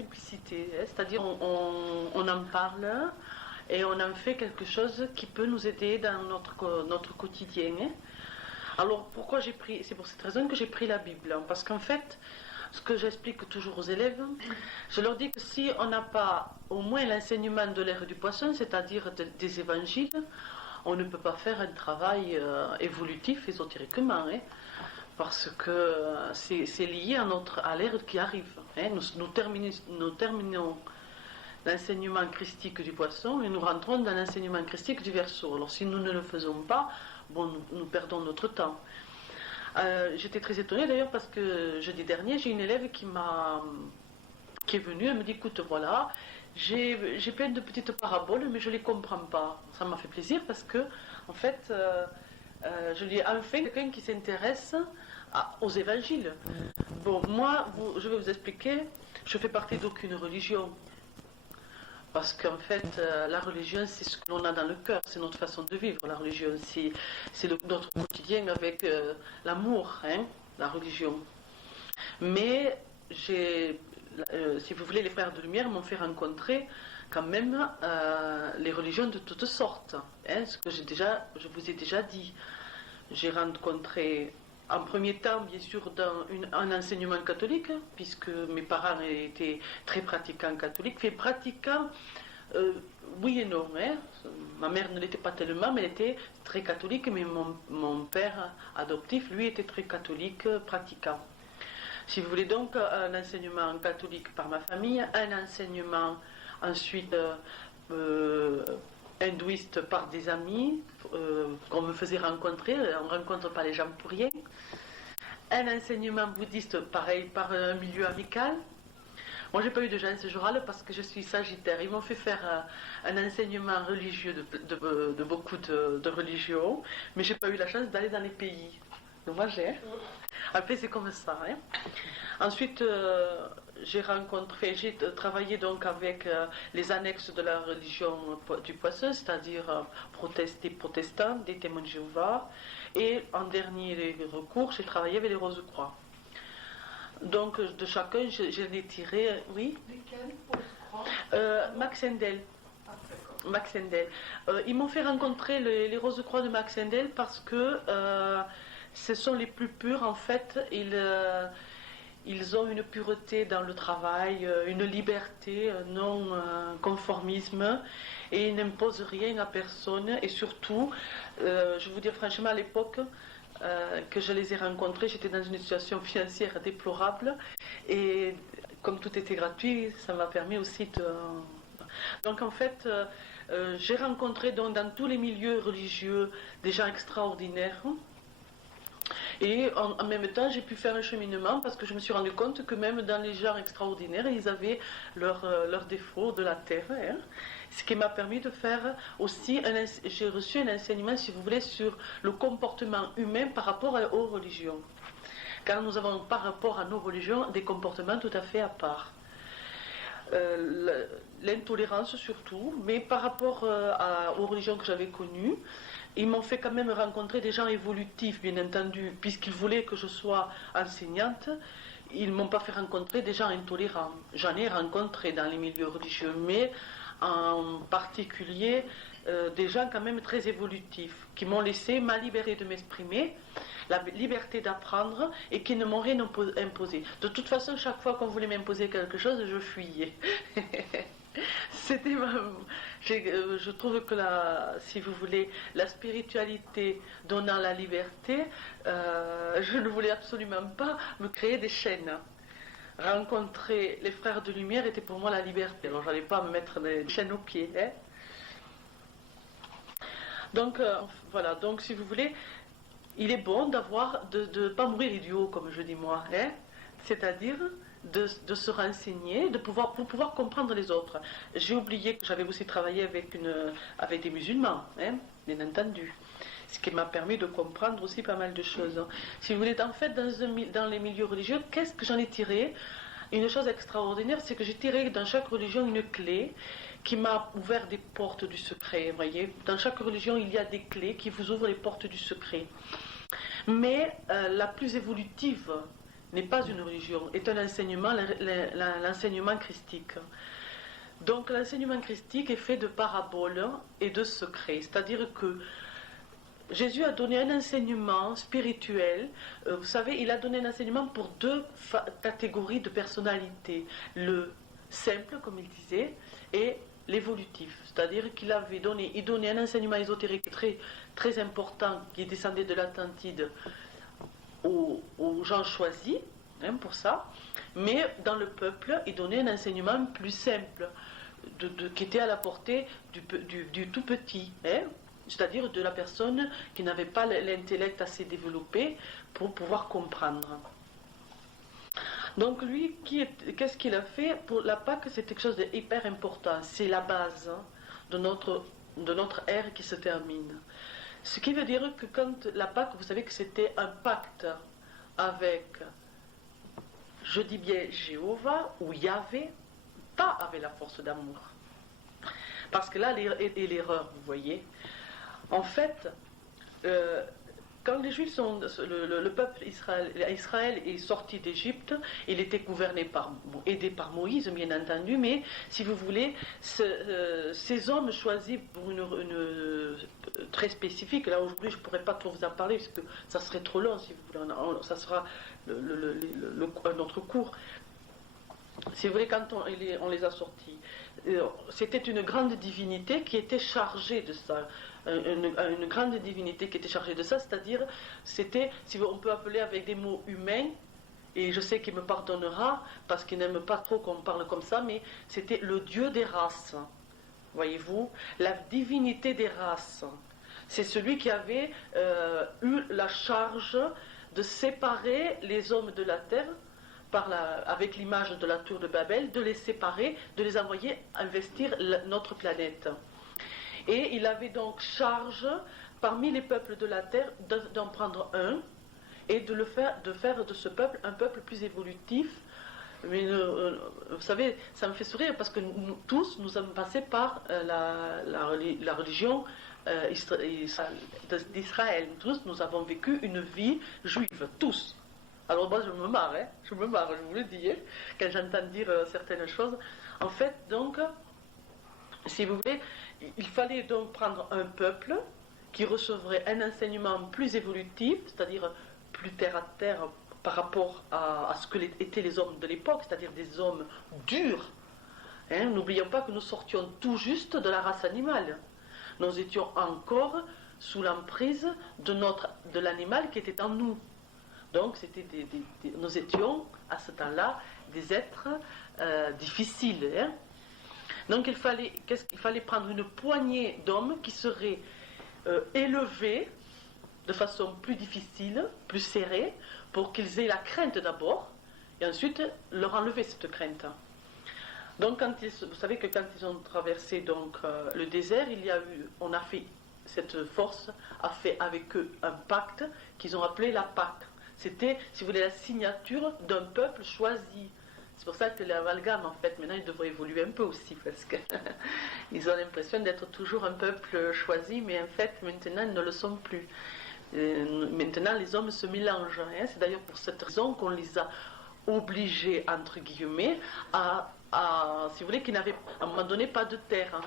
simplicité, hein, c'est-à-dire on en parle et on en fait quelque chose qui peut nous aider dans notre quotidien. Hein. Alors pourquoi j'ai pris, c'est pour cette raison que j'ai pris la Bible, hein, parce qu'en fait, ce que j'explique toujours aux élèves, je leur dis que si on n'a pas au moins l'enseignement de l'ère du poisson, c'est-à-dire des évangiles, on ne peut pas faire un travail évolutif ésotériquement, hein, parce que c'est lié à l'ère qui arrive. Hein. Nous terminons l'enseignement christique du poisson et nous rentrons dans l'enseignement christique du Verseau. Alors si nous ne le faisons pas, bon, nous perdons notre temps. J'étais très étonnée d'ailleurs parce que jeudi dernier, j'ai une élève qui est venue, elle me dit écoute, voilà, j'ai plein de petites paraboles, mais je ne les comprends pas. Ça m'a fait plaisir parce que, en fait, je dis enfin quelqu'un qui s'intéresse aux évangiles. Bon, moi, je vais vous expliquer, je fais partie d'aucune religion. Parce qu'en fait, la religion, c'est ce que l'on a dans le cœur, c'est notre façon de vivre. La religion, c'est notre quotidien avec l'amour, hein, la religion. Mais si vous voulez, les frères de lumière m'ont fait rencontrer quand même les religions de toutes sortes. Hein, ce que je vous ai déjà dit. J'ai rencontré en premier temps, bien sûr, un enseignement catholique, puisque mes parents étaient très pratiquants catholiques, mais pratiquants, oui et non. Hein. Ma mère ne l'était pas tellement, mais elle était très catholique, mais mon père adoptif, lui, était très catholique, pratiquant. Si vous voulez donc un enseignement catholique par ma famille, un enseignement ensuite hindouiste par des amis qu'on me faisait rencontrer, on ne rencontre pas les gens pour rien. Un enseignement bouddhiste pareil par un milieu amical. Moi j'ai pas eu de chance orale parce que je suis sagittaire. Ils m'ont fait faire un enseignement religieux de beaucoup de religions, mais j'ai pas eu la chance d'aller dans les pays. Dommage, hein. Après c'est comme ça. Hein. Ensuite j'ai travaillé donc avec les annexes de la religion du poisson, c'est-à-dire des protestants, des témoins de Jéhovah, et en dernier recours j'ai travaillé avec les Rose-Croix. Donc de chacun je l'ai tiré, oui. Lesquels Rose-Croix Max Endel. Ah, Max Endel. Ils m'ont fait rencontrer les Rose-Croix de Max Endel parce que ce sont les plus purs en fait. Ils ont une pureté dans le travail, une liberté, non-conformisme, et ils n'imposent rien à personne. Et surtout, je vais vous dire franchement, à l'époque que je les ai rencontrés, j'étais dans une situation financière déplorable, et comme tout était gratuit, ça m'a permis aussi de... Donc en fait, j'ai rencontré donc, dans tous les milieux religieux des gens extraordinaires. Et en même temps, j'ai pu faire un cheminement parce que je me suis rendu compte que même dans les gens extraordinaires, ils avaient leurs défauts de la terre. Hein. Ce qui m'a permis de faire aussi, j'ai reçu un enseignement, si vous voulez, sur le comportement humain par rapport aux religions. Car nous avons par rapport à nos religions des comportements tout à fait à part. L'intolérance surtout, mais par rapport aux religions que j'avais connues, ils m'ont fait quand même rencontrer des gens évolutifs, bien entendu, puisqu'ils voulaient que je sois enseignante. Ils ne m'ont pas fait rencontrer des gens intolérants. J'en ai rencontré dans les milieux religieux, mais en particulier des gens quand même très évolutifs, qui m'ont laissé m'a libéré de m'exprimer, la liberté d'apprendre, et qui ne m'ont rien imposé. De toute façon, chaque fois qu'on voulait m'imposer quelque chose, je fuyais. Je trouve que si vous voulez, la spiritualité donnant la liberté, je ne voulais absolument pas me créer des chaînes. Rencontrer les frères de lumière était pour moi la liberté. Alors j'allais pas me mettre des chaînes aux pieds. Hein. Donc voilà, donc si vous voulez, il est bon de pas mourir idiot, comme je dis moi. Hein. C'est-à-dire de se renseigner, pour pouvoir comprendre les autres. J'ai oublié que j'avais aussi travaillé avec des musulmans, hein, bien entendu. Ce qui m'a permis de comprendre aussi pas mal de choses. Si vous voulez, en fait, dans les milieux religieux, qu'est-ce que j'en ai tiré ? Une chose extraordinaire, c'est que j'ai tiré dans chaque religion une clé qui m'a ouvert des portes du secret, vous voyez. Dans chaque religion, il y a des clés qui vous ouvrent les portes du secret. Mais la plus évolutive, n'est pas une religion, est un enseignement, l'enseignement christique. Donc l'enseignement christique est fait de paraboles et de secrets, c'est-à-dire que Jésus a donné un enseignement spirituel. Vous savez, il a donné un enseignement pour deux catégories de personnalités. Le simple, comme il disait, et l'évolutif. C'est-à-dire qu'il donnait un enseignement ésotérique très, très important qui descendait de l'Atlantide aux gens choisis, pour ça. Mais dans le peuple, il donnait un enseignement plus simple, qui était à la portée du tout petit, c'est-à-dire de la personne qui n'avait pas l'intellect assez développé pour pouvoir comprendre. Donc lui, qu'est-ce qu'il a fait? Pour la Pâque, c'est quelque chose d'hyper important. C'est la base de notre ère qui se termine. Ce qui veut dire que quand la Pâque, vous savez que c'était un pacte avec, je dis bien Jéhovah, ou Yahvé, pas avec la force d'amour. Parce que là, est l'erreur, vous voyez. En fait, quand les Juifs le peuple Israël est sorti d'Égypte, il était gouverné aidé par Moïse, bien entendu, mais si vous voulez, ces hommes choisis pour une très spécifique, là aujourd'hui je ne pourrais pas trop vous en parler, parce que ça serait trop long, si vous voulez, ça sera notre cours. Si vous voulez, quand on les a sortis, c'était une grande divinité qui était chargée de ça. Une grande divinité qui était chargée de ça, c'est-à-dire, on peut appeler avec des mots humains, et je sais qu'il me pardonnera, parce qu'il n'aime pas trop qu'on parle comme ça, mais c'était le dieu des races. Voyez-vous, la divinité des races. C'est celui qui avait eu la charge de séparer les hommes de la terre, avec l'image de la tour de Babel, de les séparer, de les envoyer investir notre planète. Et il avait donc charge, parmi les peuples de la terre, d'en prendre un, et de faire de ce peuple un peuple plus évolutif. Mais vous savez, ça me fait sourire, parce que nous sommes passés par la religion d'Israël. Tous, nous avons vécu une vie juive, tous. Alors moi je me marre, je vous le dis, quand j'entends dire certaines choses. En fait, donc, si vous voulez, il fallait donc prendre un peuple qui recevrait un enseignement plus évolutif, c'est-à-dire plus terre à terre par rapport à ce que étaient les hommes de l'époque, c'est-à-dire des hommes durs. N'oublions pas que nous sortions tout juste de la race animale. Nous étions encore sous l'emprise de l'animal qui était en nous. Donc nous étions à ce temps-là des êtres difficiles. Donc il fallait prendre une poignée d'hommes qui seraient élevés de façon plus difficile, plus serrée, pour qu'ils aient la crainte d'abord, et ensuite leur enlever cette crainte. Donc vous savez que quand ils ont traversé donc, le désert, cette force a fait avec eux un pacte qu'ils ont appelé la Pâque. C'était, si vous voulez, la signature d'un peuple choisi. C'est pour ça que l'amalgame, en fait, maintenant, il devrait évoluer un peu aussi, parce qu'ils ont l'impression d'être toujours un peuple choisi, mais en fait, maintenant, ils ne le sont plus. Maintenant, les hommes se mélangent. C'est d'ailleurs pour cette raison qu'on les a obligés, entre guillemets, si vous voulez, qu'ils n'avaient, à un moment donné, pas de terre.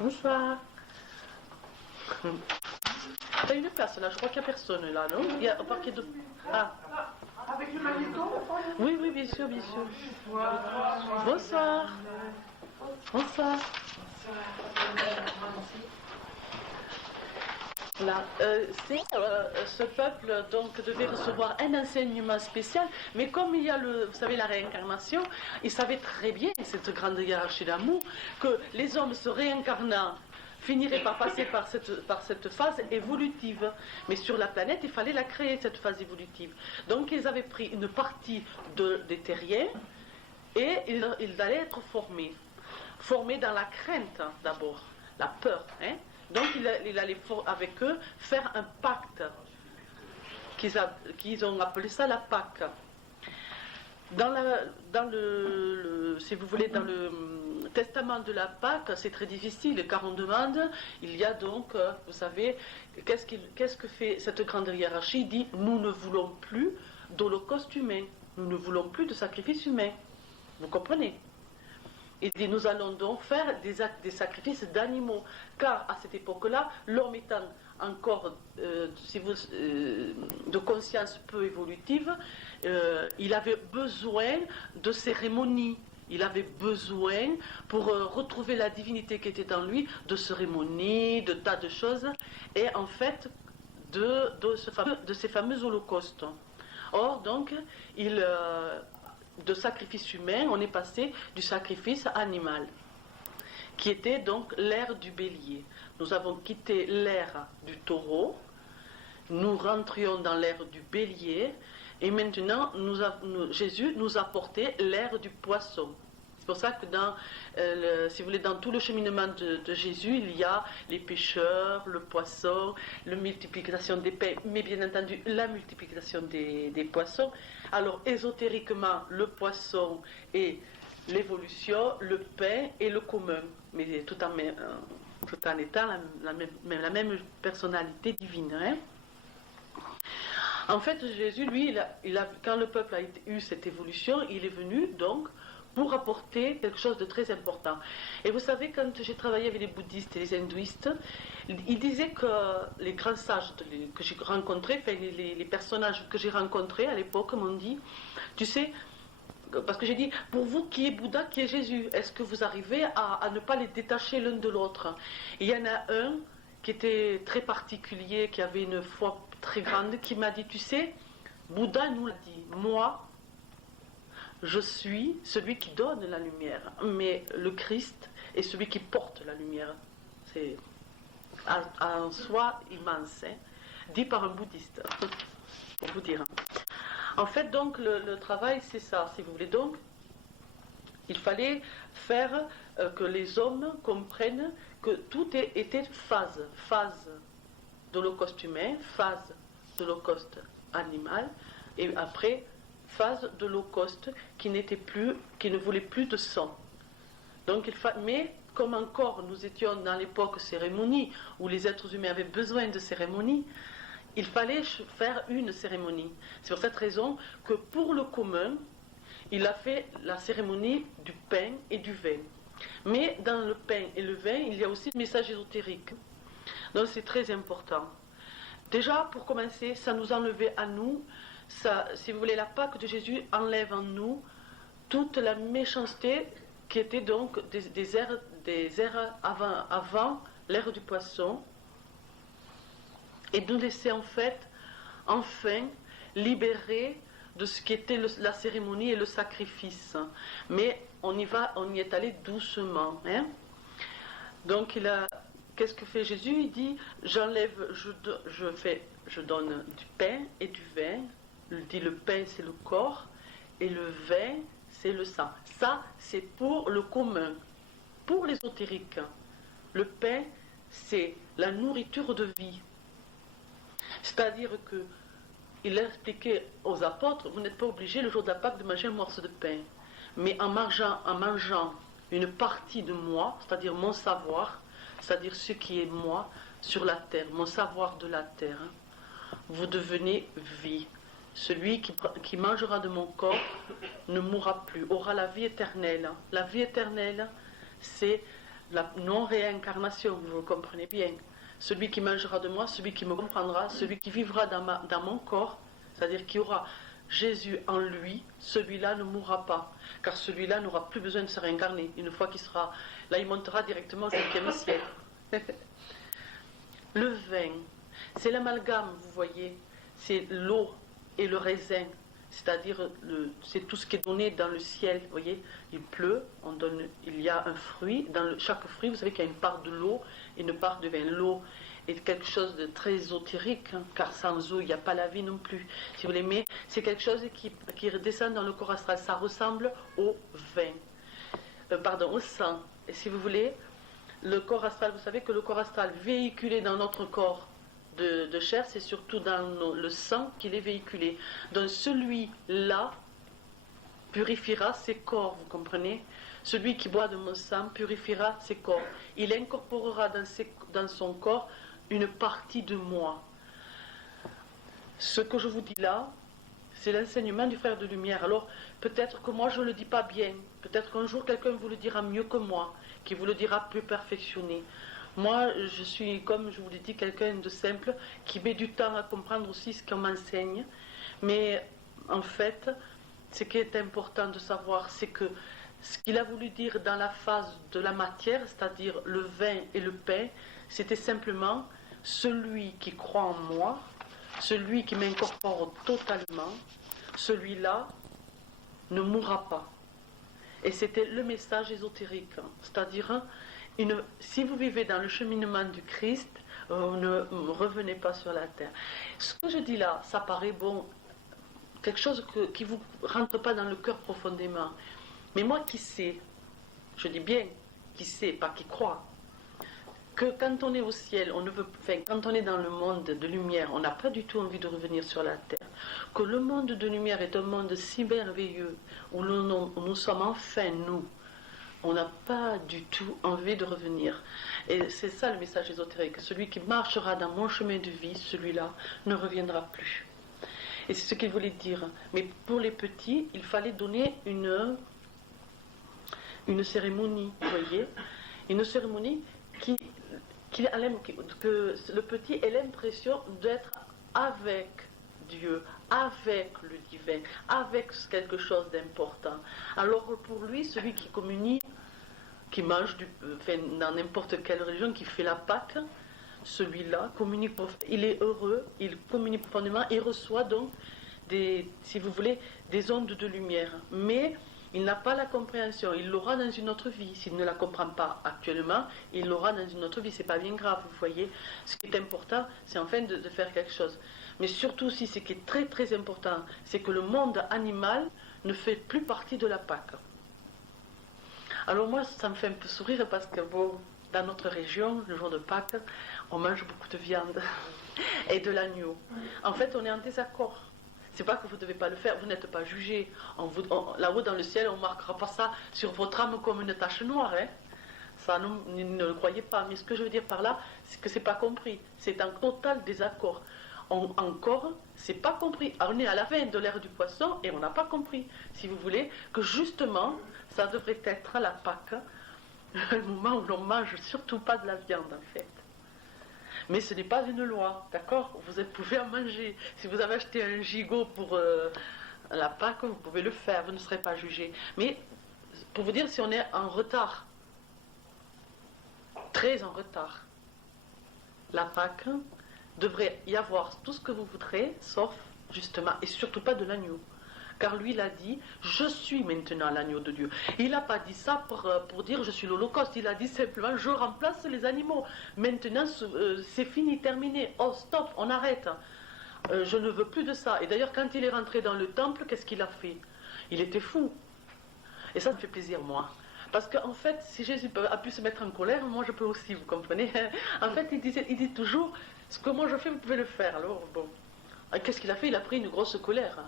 Bonsoir. T'as une place là, je crois qu'il n'y a personne là, non? Il y a un parquet de... Ah. Avec le magnéto? Oui, bien sûr, bien sûr. Bonsoir. Bonsoir. Là, ce peuple donc devait recevoir un enseignement spécial, mais comme il y a vous savez, la réincarnation, il savait très bien, cette grande hiérarchie d'amour, que les hommes se réincarnant finirait par passer par cette phase évolutive. Mais sur la planète, il fallait la créer, cette phase évolutive. Donc ils avaient pris une partie des terriens et ils allaient être formés. Formés dans la crainte d'abord, la peur. Donc il allait avec eux faire un pacte. Qu'ils ont appelé ça la Pâque. Dans si vous voulez, dans le testament de la Pâque, c'est très difficile, car on demande, il y a donc, vous savez, qu'est-ce que fait cette grande hiérarchie? Il dit, nous ne voulons plus d'holocauste humain, nous ne voulons plus de sacrifice humain. Vous comprenez? Il dit, nous allons donc faire des sacrifices d'animaux, car à cette époque-là, l'homme étant encore de conscience peu évolutive, il avait besoin de cérémonies. Il avait besoin, pour retrouver la divinité qui était en lui, de cérémonies, de tas de choses, et en fait, de ces fameux holocaustes. Or, donc, de sacrifice humain, on est passé du sacrifice animal, qui était donc l'ère du bélier. Nous avons quitté l'ère du taureau, nous rentrions dans l'ère du bélier, et maintenant Jésus nous a porté l'ère du poisson. C'est pour ça que si vous voulez, dans tout le cheminement de Jésus, il y a les pêcheurs, le poisson, la multiplication des pains, mais bien entendu la multiplication des poissons. Alors ésotériquement, le poisson et l'évolution, le pain et le commun, mais tout en étant la même personnalité divine. Hein? En fait, Jésus, lui, quand le peuple a eu cette évolution, il est venu donc pour apporter quelque chose de très important. Et vous savez, quand j'ai travaillé avec les bouddhistes et les hindouistes, ils disaient que les grands sages que j'ai rencontrés, enfin, les personnages que j'ai rencontrés à l'époque m'ont dit, tu sais, parce que j'ai dit, pour vous, qui est Bouddha, qui est Jésus? Est-ce que vous arrivez à ne pas les détacher l'un de l'autre? Il y en a un qui était très particulier, qui avait une foi très grande, qui m'a dit, tu sais, Bouddha nous l'a dit, moi, je suis celui qui donne la lumière, mais le Christ est celui qui porte la lumière. C'est en soi immense, hein, dit par un bouddhiste, pour vous dire. En fait, donc, le travail, c'est ça, si vous voulez. Donc, il fallait faire que les hommes comprennent que tout était phase d'holocauste humain, phase d'holocauste animal, et après, phase d'holocauste qui ne voulait plus de sang. Donc, mais comme encore nous étions dans l'époque cérémonie, où les êtres humains avaient besoin de cérémonies, il fallait faire une cérémonie. C'est pour cette raison que pour le commun, il a fait la cérémonie du pain et du vin. Mais dans le pain et le vin, il y a aussi le message ésotérique. Donc c'est très important. Déjà, pour commencer, ça nous enlevait à nous, ça, si vous voulez, la Pâque de Jésus enlève en nous toute la méchanceté qui était donc des ères avant l'ère du poisson, et nous laisser en fait, enfin, libérer de ce qui était la cérémonie et le sacrifice. Mais on y est allé doucement. Hein? Donc qu'est-ce que fait Jésus? Il dit, j'enlève, je donne du pain et du vin. Il dit, le pain c'est le corps et le vin c'est le sang. Ça c'est pour le commun, pour l'ésotérique. Le pain c'est la nourriture de vie. C'est-à-dire que il a expliqué aux apôtres, vous n'êtes pas obligés le jour de la Pâque de manger un morceau de pain, mais en mangeant une partie de moi, c'est-à-dire mon savoir, c'est-à-dire ce qui est moi sur la terre, mon savoir de la terre, vous devenez vie. Celui qui mangera de mon corps ne mourra plus, aura la vie éternelle. La vie éternelle, c'est la non-réincarnation, vous le comprenez bien. Celui qui mangera de moi, celui qui me comprendra, celui qui vivra dans mon corps, c'est-à-dire qui aura Jésus en lui, celui-là ne mourra pas, car celui-là n'aura plus besoin de se réincarner. Une fois qu'il sera là, il montera directement au 5e siècle. Le vin, c'est l'amalgame, vous voyez, c'est l'eau et le raisin, c'est-à-dire c'est tout ce qui est donné dans le ciel. Vous voyez, il pleut, il y a un fruit, chaque fruit, vous savez qu'il y a une part de l'eau et une part de vin. L'eau est quelque chose de très ésotérique, hein, car sans eau, il n'y a pas la vie non plus. Si vous voulez, mais c'est quelque chose qui redescend dans le corps astral. Ça ressemble au vin, au sang. Et si vous voulez, le corps astral, vous savez que le corps astral véhiculé dans notre corps de chair, c'est surtout dans le sang qu'il est véhiculé. Donc celui-là, purifiera ses corps, vous comprenez? Celui qui boit de mon sang purifiera ses corps. Il incorporera dans son corps une partie de moi. Ce que je vous dis là, c'est l'enseignement du frère de lumière. Alors, peut-être que moi je ne le dis pas bien. Peut-être qu'un jour quelqu'un vous le dira mieux que moi, qui vous le dira plus perfectionné. Moi, je suis, comme je vous l'ai dit, quelqu'un de simple, qui met du temps à comprendre aussi ce qu'on m'enseigne. Mais en fait, ce qui est important de savoir, c'est que ce qu'il a voulu dire dans la phase de la matière, c'est-à-dire le vin et le pain, c'était simplement celui qui croit en moi, celui qui m'incorpore totalement, celui-là ne mourra pas. Et c'était le message ésotérique, c'est-à-dire, si vous vivez dans le cheminement du Christ, ne revenez pas sur la terre. Ce que je dis là, ça paraît bon, quelque chose qui ne vous rentre pas dans le cœur profondément. Mais moi qui sais, je dis bien qui sait, pas qui croit, que quand on est au ciel, quand on est dans le monde de lumière, on n'a pas du tout envie de revenir sur la terre. Que le monde de lumière est un monde si merveilleux, où nous sommes enfin nous. On n'a pas du tout envie de revenir. Et c'est ça le message ésotérique. Celui qui marchera dans mon chemin de vie, celui-là ne reviendra plus. Et c'est ce qu'il voulait dire. Mais pour les petits, il fallait donner une cérémonie, vous voyez, une cérémonie que le petit ait l'impression d'être avec Dieu, avec le divin, avec quelque chose d'important. Alors pour lui, celui qui communie, qui mange dans n'importe quelle religion, qui fait la Pâque, celui-là il est heureux, il communie profondément, il reçoit donc si vous voulez, des ondes de lumière. Mais il n'a pas la compréhension, il l'aura dans une autre vie. S'il ne la comprend pas actuellement, il l'aura dans une autre vie. C'est pas bien grave, vous voyez. Ce qui est important, c'est enfin de faire quelque chose. Mais surtout aussi, ce qui est très très important, c'est que le monde animal ne fait plus partie de la Pâque. Alors moi, ça me fait un peu sourire parce que bon, dans notre région, le jour de Pâques, on mange beaucoup de viande et de l'agneau. En fait, on est en désaccord. C'est pas que vous ne devez pas le faire, vous n'êtes pas jugé. Là-haut dans le ciel, on ne marquera pas ça sur votre âme comme une tache noire. Hein. Ça, ne le croyez pas. Mais ce que je veux dire par là, c'est que c'est pas compris. C'est un total désaccord. Encore, c'est pas compris. Alors, on est à la fin de l'ère du poisson et on n'a pas compris, si vous voulez, que justement, ça devrait être à la Pâque, le moment où l'on mange surtout pas de la viande en fait. Mais ce n'est pas une loi, d'accord? Vous pouvez en manger. Si vous avez acheté un gigot pour la Pâque, vous pouvez le faire, vous ne serez pas jugé. Mais pour vous dire si on est en retard, très en retard, la Pâque devrait y avoir tout ce que vous voudrez, sauf justement, et surtout pas de l'agneau. Car lui, il a dit, je suis maintenant l'agneau de Dieu. Il n'a pas dit ça pour dire, je suis l'Holocauste. Il a dit simplement, je remplace les animaux. Maintenant, c'est fini, terminé. Oh, stop, on arrête. Je ne veux plus de ça. Et d'ailleurs, quand il est rentré dans le temple, qu'est-ce qu'il a fait? Il était fou. Et ça me fait plaisir, moi. Parce qu'en fait, si Jésus a pu se mettre en colère, moi je peux aussi, vous comprenez? En fait, il dit toujours, ce que moi je fais, vous pouvez le faire. Alors, bon. Qu'est-ce qu'il a fait? Il a pris une grosse colère.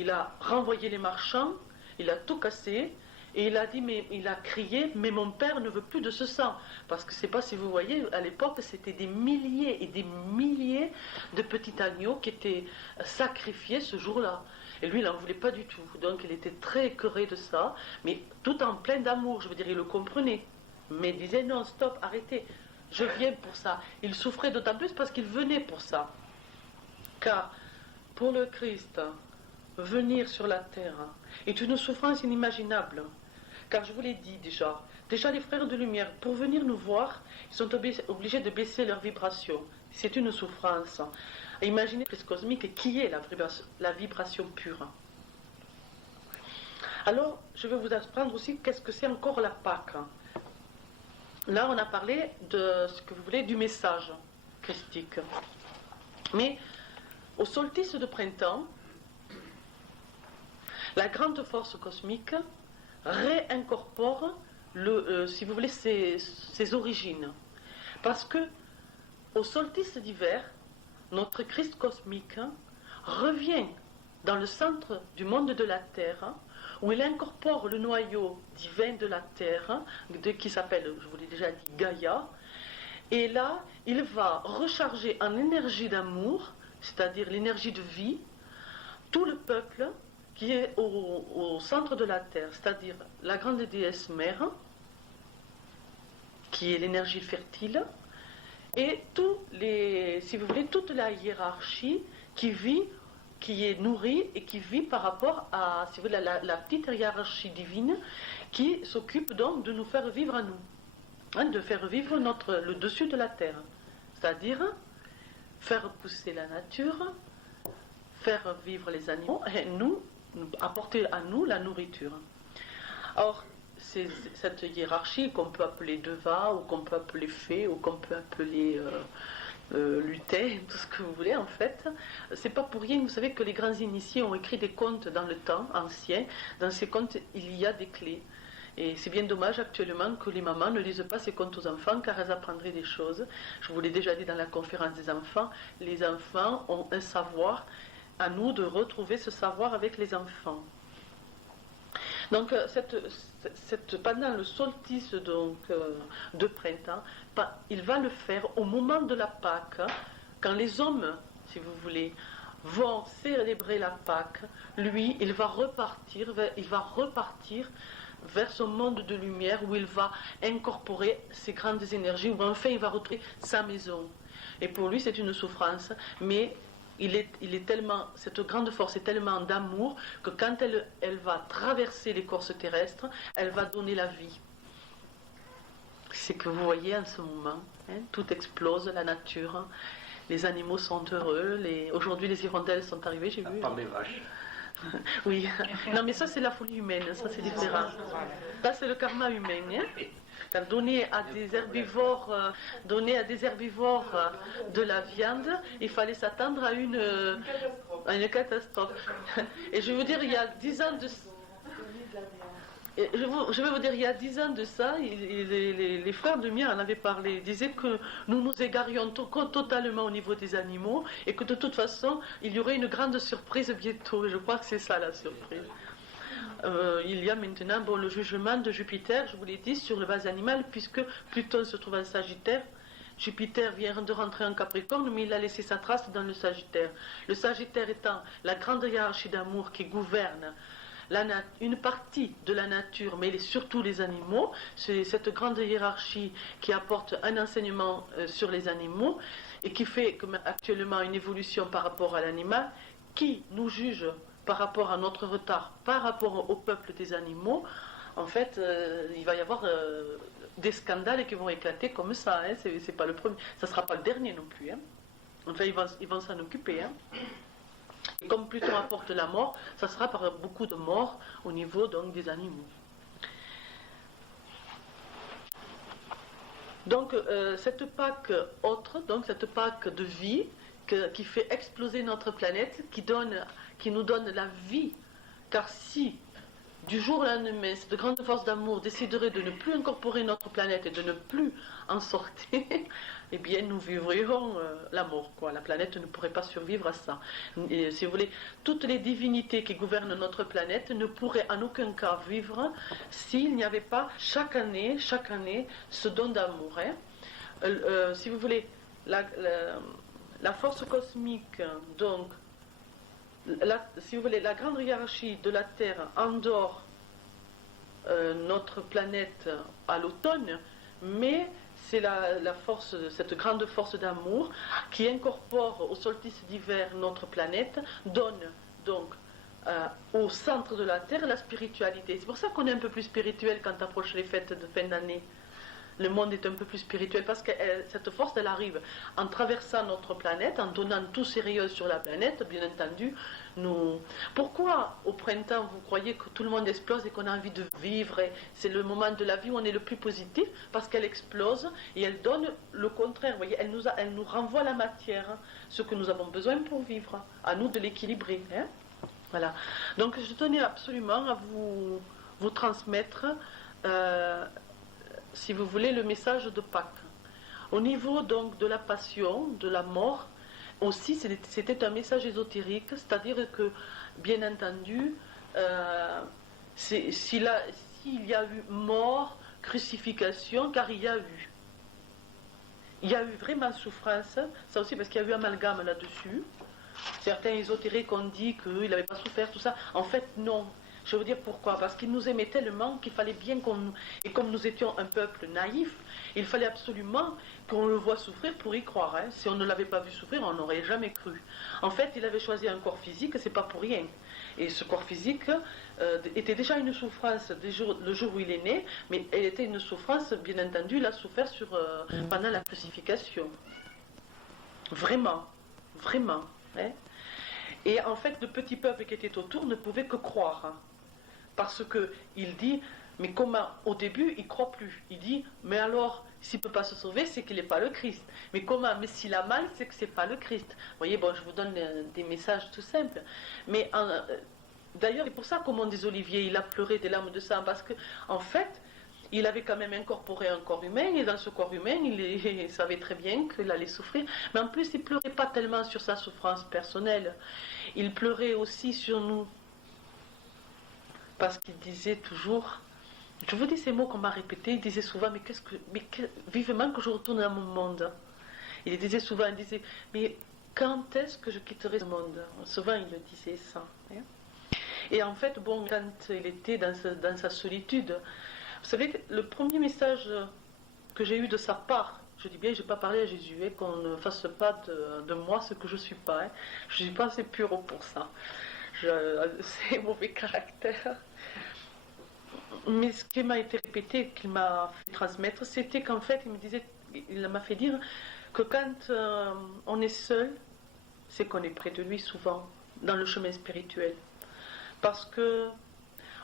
Il a renvoyé les marchands, il a tout cassé, et il a dit, il a crié, mais mon père ne veut plus de ce sang. Parce que je ne sais pas si vous voyez, à l'époque, c'était des milliers et des milliers de petits agneaux qui étaient sacrifiés ce jour-là. Et lui, il n'en voulait pas du tout. Donc, il était très écœuré de ça, mais tout en plein d'amour. Je veux dire, il le comprenait. Mais il disait, non, stop, arrêtez, je viens pour ça. Il souffrait d'autant plus parce qu'il venait pour ça. Car, pour le Christ, venir sur la terre est une souffrance inimaginable. Car je vous l'ai dit déjà les frères de lumière, pour venir nous voir, ils sont obligés de baisser leur vibration. C'est une souffrance. Imaginez l'esprit cosmique qui est la vibration pure. Alors, je vais vous apprendre aussi qu'est-ce que c'est encore la Pâque. Là, on a parlé de ce que vous voulez, du message christique. Mais au solstice de printemps, la grande force cosmique réincorpore, si vous voulez, ses origines. Parce que au solstice d'hiver, notre Christ cosmique revient dans le centre du monde de la Terre où il incorpore le noyau divin de la terre, qui s'appelle, je vous l'ai déjà dit, Gaïa. Et là, il va recharger en énergie d'amour, c'est-à-dire l'énergie de vie, tout le peuple qui est au centre de la terre, c'est-à-dire la grande déesse mère, qui est l'énergie fertile, et si vous voulez, toute la hiérarchie qui vit, qui est nourrie et qui vit par rapport à, si vous voulez, la petite hiérarchie divine qui s'occupe donc de nous faire vivre à nous, hein, de faire vivre le dessus de la terre, c'est-à-dire faire pousser la nature, faire vivre les animaux et nous apporter à nous la nourriture. Or, c'est cette hiérarchie qu'on peut appeler Deva, ou qu'on peut appeler Fée, ou qu'on peut appeler lutin, tout ce que vous voulez en fait. C'est pas pour rien, vous savez, que les grands initiés ont écrit des contes dans le temps ancien. Dans ces contes, il y a des clés. Et c'est bien dommage actuellement que les mamans ne lisent pas ces contes aux enfants, car elles apprendraient des choses. Je vous l'ai déjà dit dans la conférence des enfants, les enfants ont un savoir, à nous de retrouver ce savoir avec les enfants. Donc, pendant le solstice de printemps, il va le faire au moment de la Pâque, quand les hommes, si vous voulez, vont célébrer la Pâque. Lui, il va repartir vers son monde de lumière, où il va incorporer ses grandes énergies, où enfin il va retrouver sa maison. Et pour lui, c'est une souffrance, mais cette grande force est tellement d'amour que quand elle va traverser l'écorce terrestre, elle va donner la vie. C'est que vous voyez en ce moment, hein, tout explose, la nature, les animaux sont heureux, aujourd'hui les hirondelles sont arrivées, j'ai vu. Par les vaches. Oui, non mais ça c'est la folie humaine, ça c'est différent. Ça c'est le karma humain. Hein. Donner à des herbivores de la viande, il fallait s'attendre à une catastrophe. Et je vais vous dire, il y a 10 ans de ça, les frères de Mia en avaient parlé. Ils disaient que nous nous égarions totalement au niveau des animaux et que de toute façon, il y aurait une grande surprise bientôt. Et je crois que c'est ça la surprise. Il y a maintenant le jugement de Jupiter, je vous l'ai dit, sur le base animal, puisque Pluton se trouve en Sagittaire. Jupiter vient de rentrer en Capricorne, mais il a laissé sa trace dans le Sagittaire. Le Sagittaire étant la grande hiérarchie d'amour qui gouverne une partie de la nature, mais surtout les animaux. C'est cette grande hiérarchie qui apporte un enseignement sur les animaux et qui fait actuellement une évolution par rapport à l'animal, qui nous juge par rapport à notre retard, par rapport au peuple des animaux. En fait, il va y avoir des scandales qui vont éclater comme ça. Hein. C'est pas le premier, ça ne sera pas le dernier non plus. Hein. Enfin, ils vont s'en occuper. Hein. Et comme Pluton apporte la mort, ça sera par beaucoup de morts au niveau donc, des animaux. Donc, cette Pâque autre, donc cette Pâque de vie, qui fait exploser notre planète, qui nous donne la vie. Car si, du jour au lendemain, cette grande force d'amour déciderait de ne plus incorporer notre planète et de ne plus en sortir, eh bien nous vivrions la mort, quoi. La planète ne pourrait pas survivre à ça. Et, si vous voulez, toutes les divinités qui gouvernent notre planète ne pourraient en aucun cas vivre s'il n'y avait pas chaque année, ce don d'amour. Hein. Si vous voulez, la force cosmique, donc, si vous voulez, la grande hiérarchie de la Terre endort notre planète à l'automne, mais c'est la force, cette grande force d'amour qui incorpore au solstice d'hiver notre planète, donne donc au centre de la Terre la spiritualité. C'est pour ça qu'on est un peu plus spirituel quand approchent les fêtes de fin d'année. Le monde est un peu plus spirituel parce que cette force, elle arrive en traversant notre planète, en donnant tous ses rayons sur la planète, bien entendu. Pourquoi au printemps vous croyez que tout le monde explose et qu'on a envie de vivre? C'est le moment de la vie où on est le plus positif, parce qu'elle explose et elle donne le contraire. Vous voyez, elle nous renvoie la matière, ce que nous avons besoin pour vivre. À nous de l'équilibrer. Hein. Voilà. Donc je tenais absolument à vous transmettre si vous voulez, le message de Pâques. Au niveau donc de la passion, de la mort, aussi c'était un message ésotérique, c'est-à-dire que, bien entendu, s'il y a eu mort, crucifixion, car il y a eu. Il y a eu vraiment souffrance, ça aussi parce qu'il y a eu amalgame là-dessus. Certains ésotériques ont dit qu'il n'avait pas souffert, tout ça. En fait, non. Je veux dire pourquoi. Parce qu'il nous aimait tellement qu'il fallait bien qu'on... Et comme nous étions un peuple naïf, il fallait absolument qu'on le voie souffrir pour y croire. Hein. Si on ne l'avait pas vu souffrir, on n'aurait jamais cru. En fait, il avait choisi un corps physique, c'est pas pour rien. Et ce corps physique était déjà une souffrance le jour où il est né, mais elle était une souffrance, bien entendu, il a souffert pendant la crucifixion. Vraiment. Vraiment. Hein. Et en fait, le petit peuple qui était autour ne pouvait que croire. Hein. Parce qu'il dit, mais comment, au début, il ne croit plus. Il dit, mais alors, s'il ne peut pas se sauver, c'est qu'il n'est pas le Christ. Mais comment, mais s'il a mal, c'est que ce n'est pas le Christ. Vous voyez, bon, je vous donne des messages tout simples. Mais d'ailleurs, c'est pour ça, comme on dit Olivier, il a pleuré des larmes de sang. Parce qu'en fait, il avait quand même incorporé un corps humain, et dans ce corps humain, il savait très bien qu'il allait souffrir. Mais en plus, il ne pleurait pas tellement sur sa souffrance personnelle. Il pleurait aussi sur nous. Parce qu'il disait toujours, je vous dis ces mots qu'on m'a répétés, il disait souvent, vivement que je retourne dans mon monde. Il disait souvent, mais quand est-ce que je quitterai ce monde? Souvent, il le disait ça. Hein. Et en fait, bon, quand il était dans sa solitude, vous savez, le premier message que j'ai eu de sa part, je dis bien, je n'ai pas parlé à Jésus, hein, qu'on ne fasse pas de moi ce que je ne suis pas. Hein. Je ne suis pas assez pure pour ça. C'est mauvais caractère. Mais ce qui m'a été répété, qu'il m'a fait transmettre, c'était qu'en fait, il m'a fait dire que quand on est seul, c'est qu'on est près de lui souvent, dans le chemin spirituel. Parce que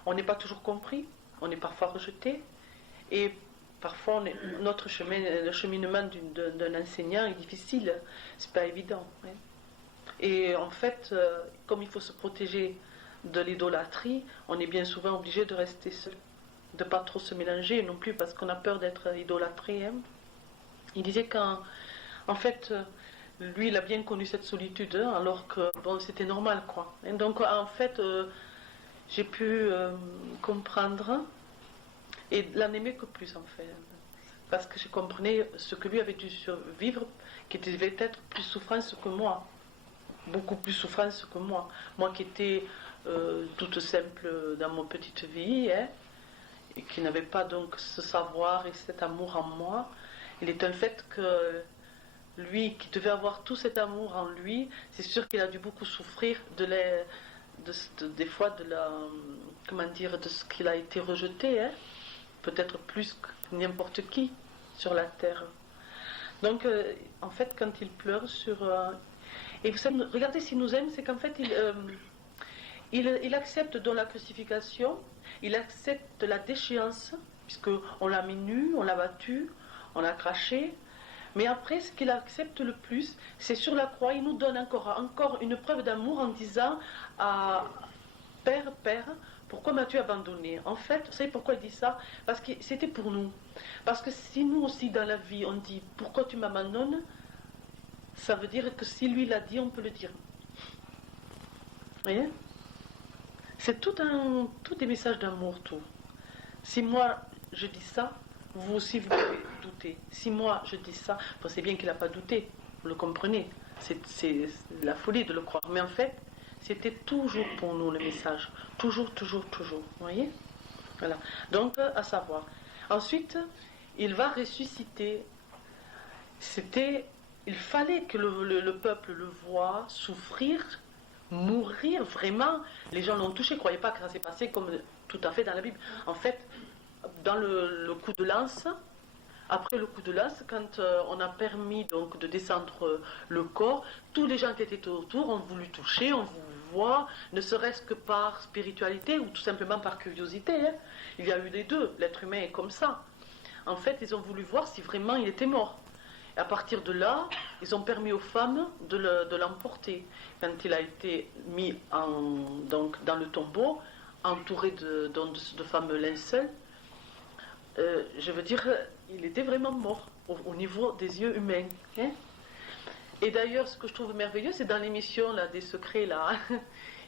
on n'est pas toujours compris, on est parfois rejeté, et parfois notre chemin, le cheminement d'un enseignant est difficile, c'est pas évident. Hein. Et en fait, comme il faut se protéger de l'idolâtrie, on est bien souvent obligé de rester seul, de ne pas trop se mélanger non plus parce qu'on a peur d'être idolâtré. Hein. Il disait qu'en fait, lui, il a bien connu cette solitude, hein, alors que bon, c'était normal, quoi. Et donc, en fait, j'ai pu comprendre et l'en aimer que plus, en fait. Parce que je comprenais ce que lui avait dû vivre, qui devait être plus souffrance que moi. Beaucoup plus souffrance que moi. Moi qui étais toute simple dans mon petite vie, hein, et qui n'avait pas donc ce savoir et cet amour en moi. Il est un fait que lui, qui devait avoir tout cet amour en lui, c'est sûr qu'il a dû beaucoup souffrir des fois de ce qu'il a été rejeté, hein, peut-être plus que n'importe qui sur la terre. Donc, en fait, quand il pleure et vous savez, regardez s'il nous aime, c'est qu'en fait, il accepte dans la crucifixion, il accepte la déchéance, puisqu'on l'a mis nu, on l'a battu, on l'a craché. Mais après, ce qu'il accepte le plus, c'est sur la croix, il nous donne encore une preuve d'amour en disant à Père, pourquoi m'as-tu abandonné? En fait, vous savez pourquoi il dit ça? Parce que c'était pour nous. Parce que si nous aussi dans la vie, on dit pourquoi tu m'abandonnes, ça veut dire que si lui l'a dit, on peut le dire. Vous voyez? C'est tout des messages d'amour, tout. Si moi je dis ça, vous aussi vous pouvez douter. Si moi je dis ça, bon, c'est bien qu'il n'a pas douté, vous le comprenez. C'est la folie de le croire. Mais en fait, c'était toujours pour nous le message. Toujours. Vous voyez? Voilà. Donc, à savoir. Ensuite, il va ressusciter. Il fallait que le peuple le voie souffrir, mourir, vraiment. Les gens l'ont touché, ne croyaient pas que ça s'est passé comme tout à fait dans la Bible. En fait, dans le coup de lance, après le coup de lance, quand on a permis donc de descendre le corps, tous les gens qui étaient autour ont voulu toucher, on vous voit, ne serait-ce que par spiritualité ou tout simplement par curiosité. Hein. Il y a eu les deux, l'être humain est comme ça. En fait, ils ont voulu voir si vraiment il était mort. Et à partir de là, ils ont permis aux femmes de l'emporter. Quand il a été mis donc, dans le tombeau, entouré de fameux linceuls, je veux dire, il était vraiment mort au niveau des yeux humains. Hein. Et d'ailleurs, ce que je trouve merveilleux, c'est dans l'émission là, des secrets, là,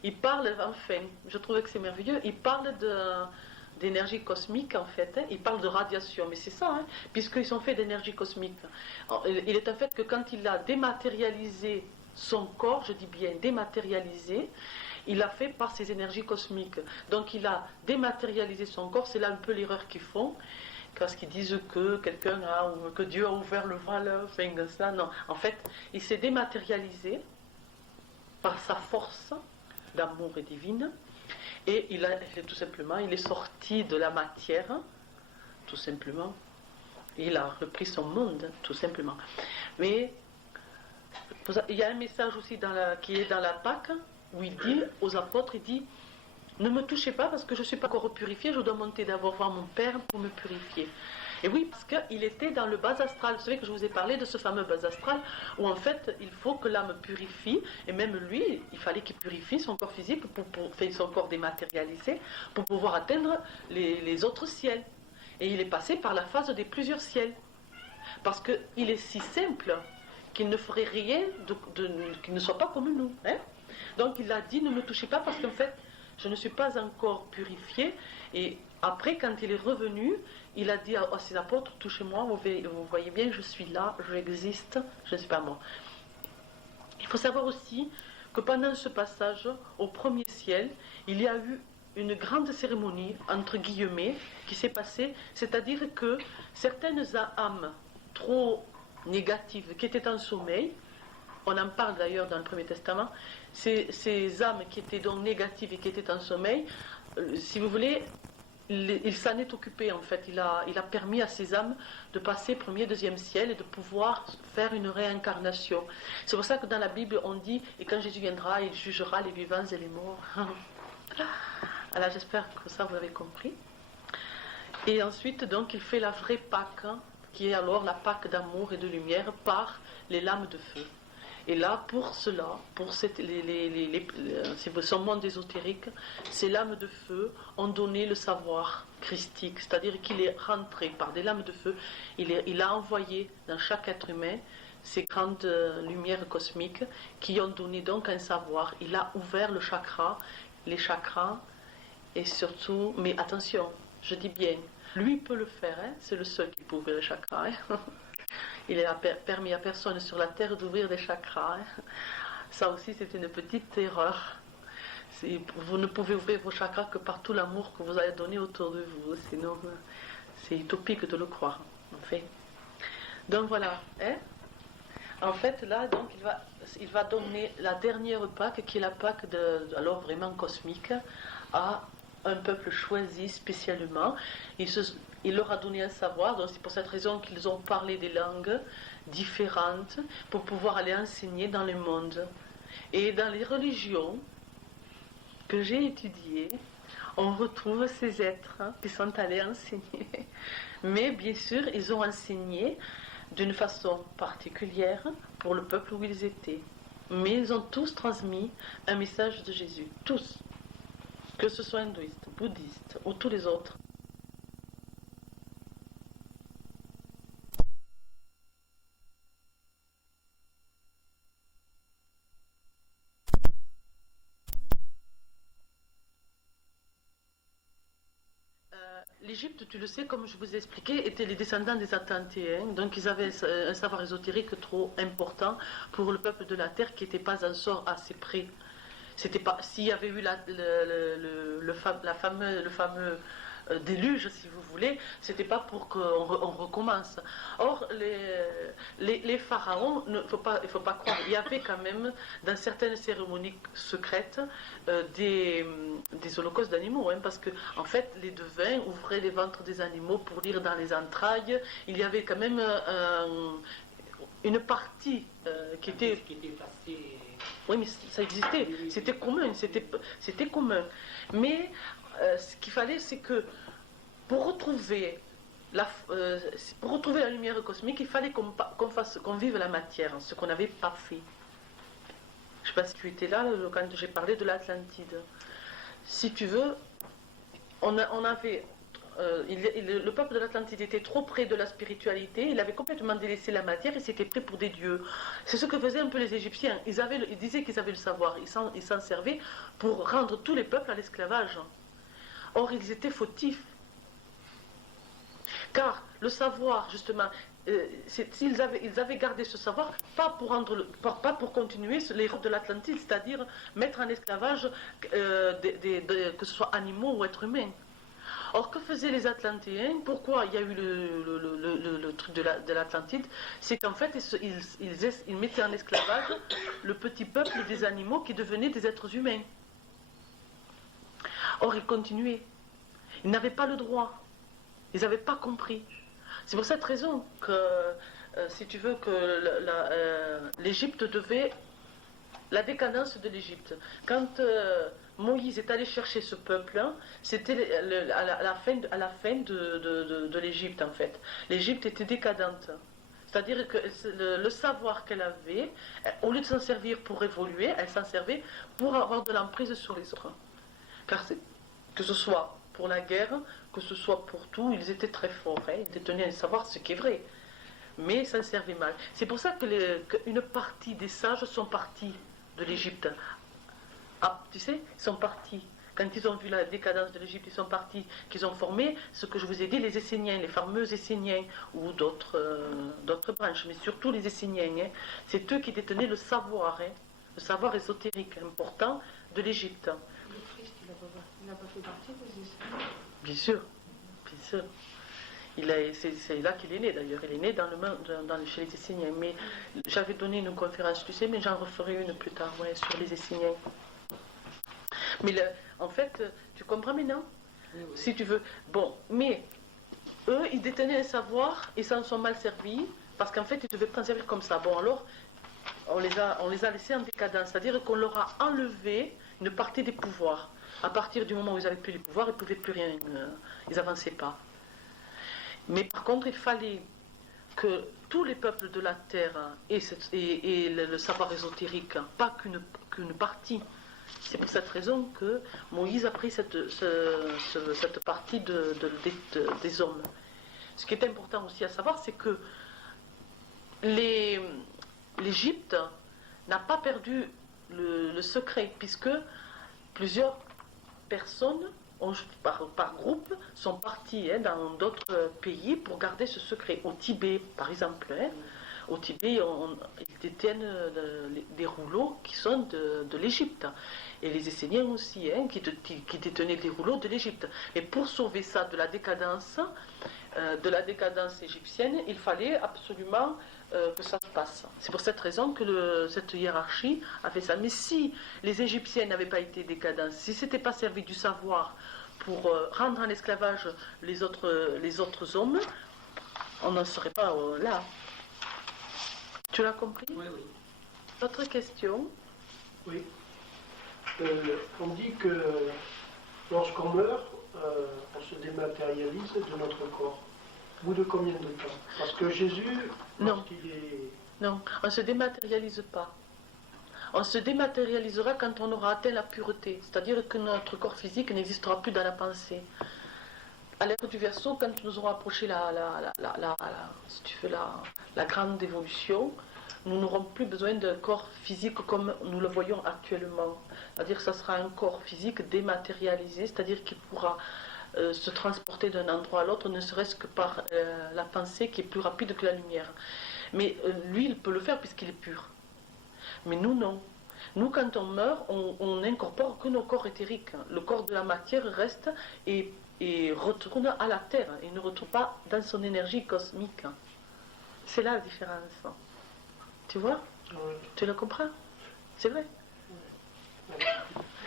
il parle, enfin, je trouvais que c'est merveilleux, il parle d'énergie cosmique en fait, hein. Il parle de radiation, mais c'est ça, hein, puisqu'ils sont faits d'énergie cosmique. Alors, il est un fait que quand il a dématérialisé son corps, je dis bien dématérialisé, il l'a fait par ces énergies cosmiques. Donc il a dématérialisé son corps, c'est là un peu l'erreur qu'ils font, parce qu'ils disent que que Dieu a ouvert le voile, enfin ça, non. En fait, il s'est dématérialisé par sa force d'amour et divine, et tout simplement, il est sorti de la matière, tout simplement. Il a repris son monde, tout simplement. Mais il y a un message aussi qui est dans la Pâque, où il dit aux apôtres, il dit, ne me touchez pas parce que je ne suis pas encore purifié, je dois monter d'abord voir mon Père pour me purifier. Et oui, parce qu'il était dans le bas astral. Vous savez que je vous ai parlé de ce fameux bas astral, où en fait, il faut que l'âme purifie, et même lui, il fallait qu'il purifie son corps physique, son corps dématérialisé, pour pouvoir atteindre les autres ciels. Et il est passé par la phase des plusieurs ciels. Parce qu'il est si simple qu'il ne ferait rien qu'il ne soit pas comme nous. Hein. Donc il a dit, ne me touchez pas parce qu'en fait, je ne suis pas encore purifié. Et après, quand il est revenu, il a dit à ses apôtres, touchez-moi, vous voyez bien, je suis là, j'existe, je ne suis pas mort. Il faut savoir aussi que pendant ce passage, au premier ciel, il y a eu une grande cérémonie, entre guillemets, qui s'est passée, c'est-à-dire que certaines âmes trop négatives, qui étaient en sommeil, on en parle d'ailleurs dans le Premier Testament, ces âmes qui étaient donc négatives et qui étaient en sommeil, si vous voulez, il s'en est occupé en fait, il a permis à ces âmes de passer premier, deuxième ciel et de pouvoir faire une réincarnation. C'est pour ça que dans la Bible on dit, et quand Jésus viendra, il jugera les vivants et les morts. Alors j'espère que ça vous avez compris. Et ensuite donc il fait la vraie Pâque, hein, qui est alors la Pâque d'amour et de lumière par les lames de feu. Et là, pour cela, pour son monde ésotérique, ces lames de feu ont donné le savoir christique, c'est-à-dire qu'il est rentré par des lames de feu, il a envoyé dans chaque être humain ces grandes lumières cosmiques qui ont donné donc un savoir. Il a ouvert les chakras, et surtout, mais attention, je dis bien, lui peut le faire, hein, c'est le seul qui peut ouvrir les chakras. Hein. Il n'a permis à personne sur la terre d'ouvrir des chakras. Hein. Ça aussi, c'est une petite erreur. Vous ne pouvez ouvrir vos chakras que par tout l'amour que vous avez donné autour de vous. Sinon, c'est utopique de le croire. En fait. Donc voilà. Hein. En fait, là, donc, il va donner la dernière Pâque, qui est la Pâque alors vraiment cosmique, à un peuple choisi spécialement. Il leur a donné un savoir, donc c'est pour cette raison qu'ils ont parlé des langues différentes pour pouvoir aller enseigner dans le monde. Et dans les religions que j'ai étudiées, on retrouve ces êtres qui sont allés enseigner. Mais bien sûr, ils ont enseigné d'une façon particulière pour le peuple où ils étaient. Mais ils ont tous transmis un message de Jésus, tous. Que ce soit hindouiste, bouddhiste ou tous les autres. L'Égypte, tu le sais, comme je vous ai expliqué, étaient les descendants des Atlantéens. Donc ils avaient un savoir ésotérique trop important pour le peuple de la terre qui n'était pas encore assez près. C'était pas, s'il y avait eu le fameux déluge, si vous voulez, c'était pas pour qu'on recommence. Or, les pharaons, il faut pas croire, il y avait quand même, dans certaines cérémonies secrètes, des holocaustes d'animaux, hein, parce que, en fait, les devins ouvraient les ventres des animaux pour lire dans les entrailles. Il y avait quand même une partie qui était passée. Oui, mais ça existait, c'était commun, c'était commun. Mais ce qu'il fallait, c'est que pour retrouver la lumière cosmique, il fallait qu'on vive la matière, ce qu'on n'avait pas fait. Je ne sais pas si tu étais là quand j'ai parlé de l'Atlantide. Si tu veux, on avait le peuple de l'Atlantide était trop près de la spiritualité, il avait complètement délaissé la matière et s'était pris pour des dieux. C'est ce que faisaient un peu les Égyptiens. Ils disaient qu'ils avaient le savoir, ils s'en servaient pour rendre tous les peuples à l'esclavage. Or, ils étaient fautifs. Car le savoir, justement, ils avaient gardé ce savoir, pas pour continuer les rêves de l'Atlantide, c'est-à-dire mettre en esclavage que ce soit animaux ou êtres humains. Or, que faisaient les Atlantéens? Pourquoi il y a eu le truc de l'Atlantide? C'est qu'en fait, ils mettaient en esclavage le petit peuple des animaux qui devenaient des êtres humains. Or, ils continuaient. Ils n'avaient pas le droit. Ils n'avaient pas compris. C'est pour cette raison que, si tu veux, que l'Égypte devait... La décadence de l'Égypte. Quand Moïse est allé chercher ce peuple, hein, c'était à la fin de l'Égypte, en fait. L'Égypte était décadente. C'est-à-dire que le savoir qu'elle avait, au lieu de s'en servir pour évoluer, elle s'en servait pour avoir de l'emprise sur les autres. Car que ce soit pour la guerre, que ce soit pour tout, ils étaient très forts. Hein, ils détenaient à savoir ce qui est vrai. Mais ça servait mal. C'est pour ça qu'une partie des sages sont partis de l'Égypte. Ah, tu sais, ils sont partis. Quand ils ont vu la décadence de l'Égypte, ils sont partis, qu'ils ont formé ce que je vous ai dit, les Esséniens, les fameux Esséniens, ou d'autres branches, mais surtout les Esséniens. Hein. C'est eux qui détenaient le savoir ésotérique important de l'Égypte. Le Christ, il n'a pas fait partie des Esséniens. Bien sûr, bien sûr. C'est là qu'il est né d'ailleurs, il est né chez les Esséniens. Mais j'avais donné une conférence, tu sais, mais j'en referai une plus tard, ouais, sur les Esséniens. Mais en fait, tu comprends maintenant? Oui. Si tu veux. Bon, mais eux, ils détenaient un savoir, ils s'en sont mal servis, parce qu'en fait, ils devaient s'en servir comme ça. Bon, alors, on les a laissés en décadence, c'est-à-dire qu'on leur a enlevé une partie des pouvoirs. À partir du moment où ils n'avaient plus les pouvoirs, ils ne pouvaient plus rien, ils n'avançaient pas. Mais par contre, il fallait que tous les peuples de la terre aient le savoir ésotérique, pas qu'une partie. C'est pour cette raison que Moïse a pris cette partie des hommes. Ce qui est important aussi à savoir, c'est que l'Égypte n'a pas perdu le secret, puisque plusieurs personnes par groupe sont partis dans d'autres pays pour garder ce secret. Au Tibet, par exemple, au Tibet, ils détiennent des rouleaux qui sont de l'Égypte. Et les Esséniens aussi, qui détenaient des rouleaux de l'Égypte. Et pour sauver ça de la décadence égyptienne, il fallait absolument que ça se passe. C'est pour cette raison que cette hiérarchie a fait ça. Mais si les Égyptiens n'avaient pas été décadents, si ce n'était pas servi du savoir pour rendre en esclavage les autres hommes, on n'en serait pas là. Tu l'as compris? Oui, oui. Autre question? Oui. On dit que lorsqu'on meurt, on se dématérialise de notre corps. Au bout de combien de temps? Parce que Jésus, lorsqu'il est... Non, on ne se dématérialise pas. On se dématérialisera quand on aura atteint la pureté, c'est-à-dire que notre corps physique n'existera plus dans la pensée. À l'ère du Verseau, quand nous aurons approché la grande évolution, nous n'aurons plus besoin d'un corps physique comme nous le voyons actuellement. C'est-à-dire que ça sera un corps physique dématérialisé, c'est-à-dire qu'il pourra se transporter d'un endroit à l'autre, ne serait-ce que par la pensée qui est plus rapide que la lumière. Mais lui, il peut le faire puisqu'il est pur. Mais nous, non. Nous, quand on meurt, on n'incorpore que nos corps éthériques. Le corps de la matière reste et retourne à la terre. Il ne retourne pas dans son énergie cosmique. C'est là la différence. Tu vois? Oui. Tu le comprends? C'est vrai? Oui.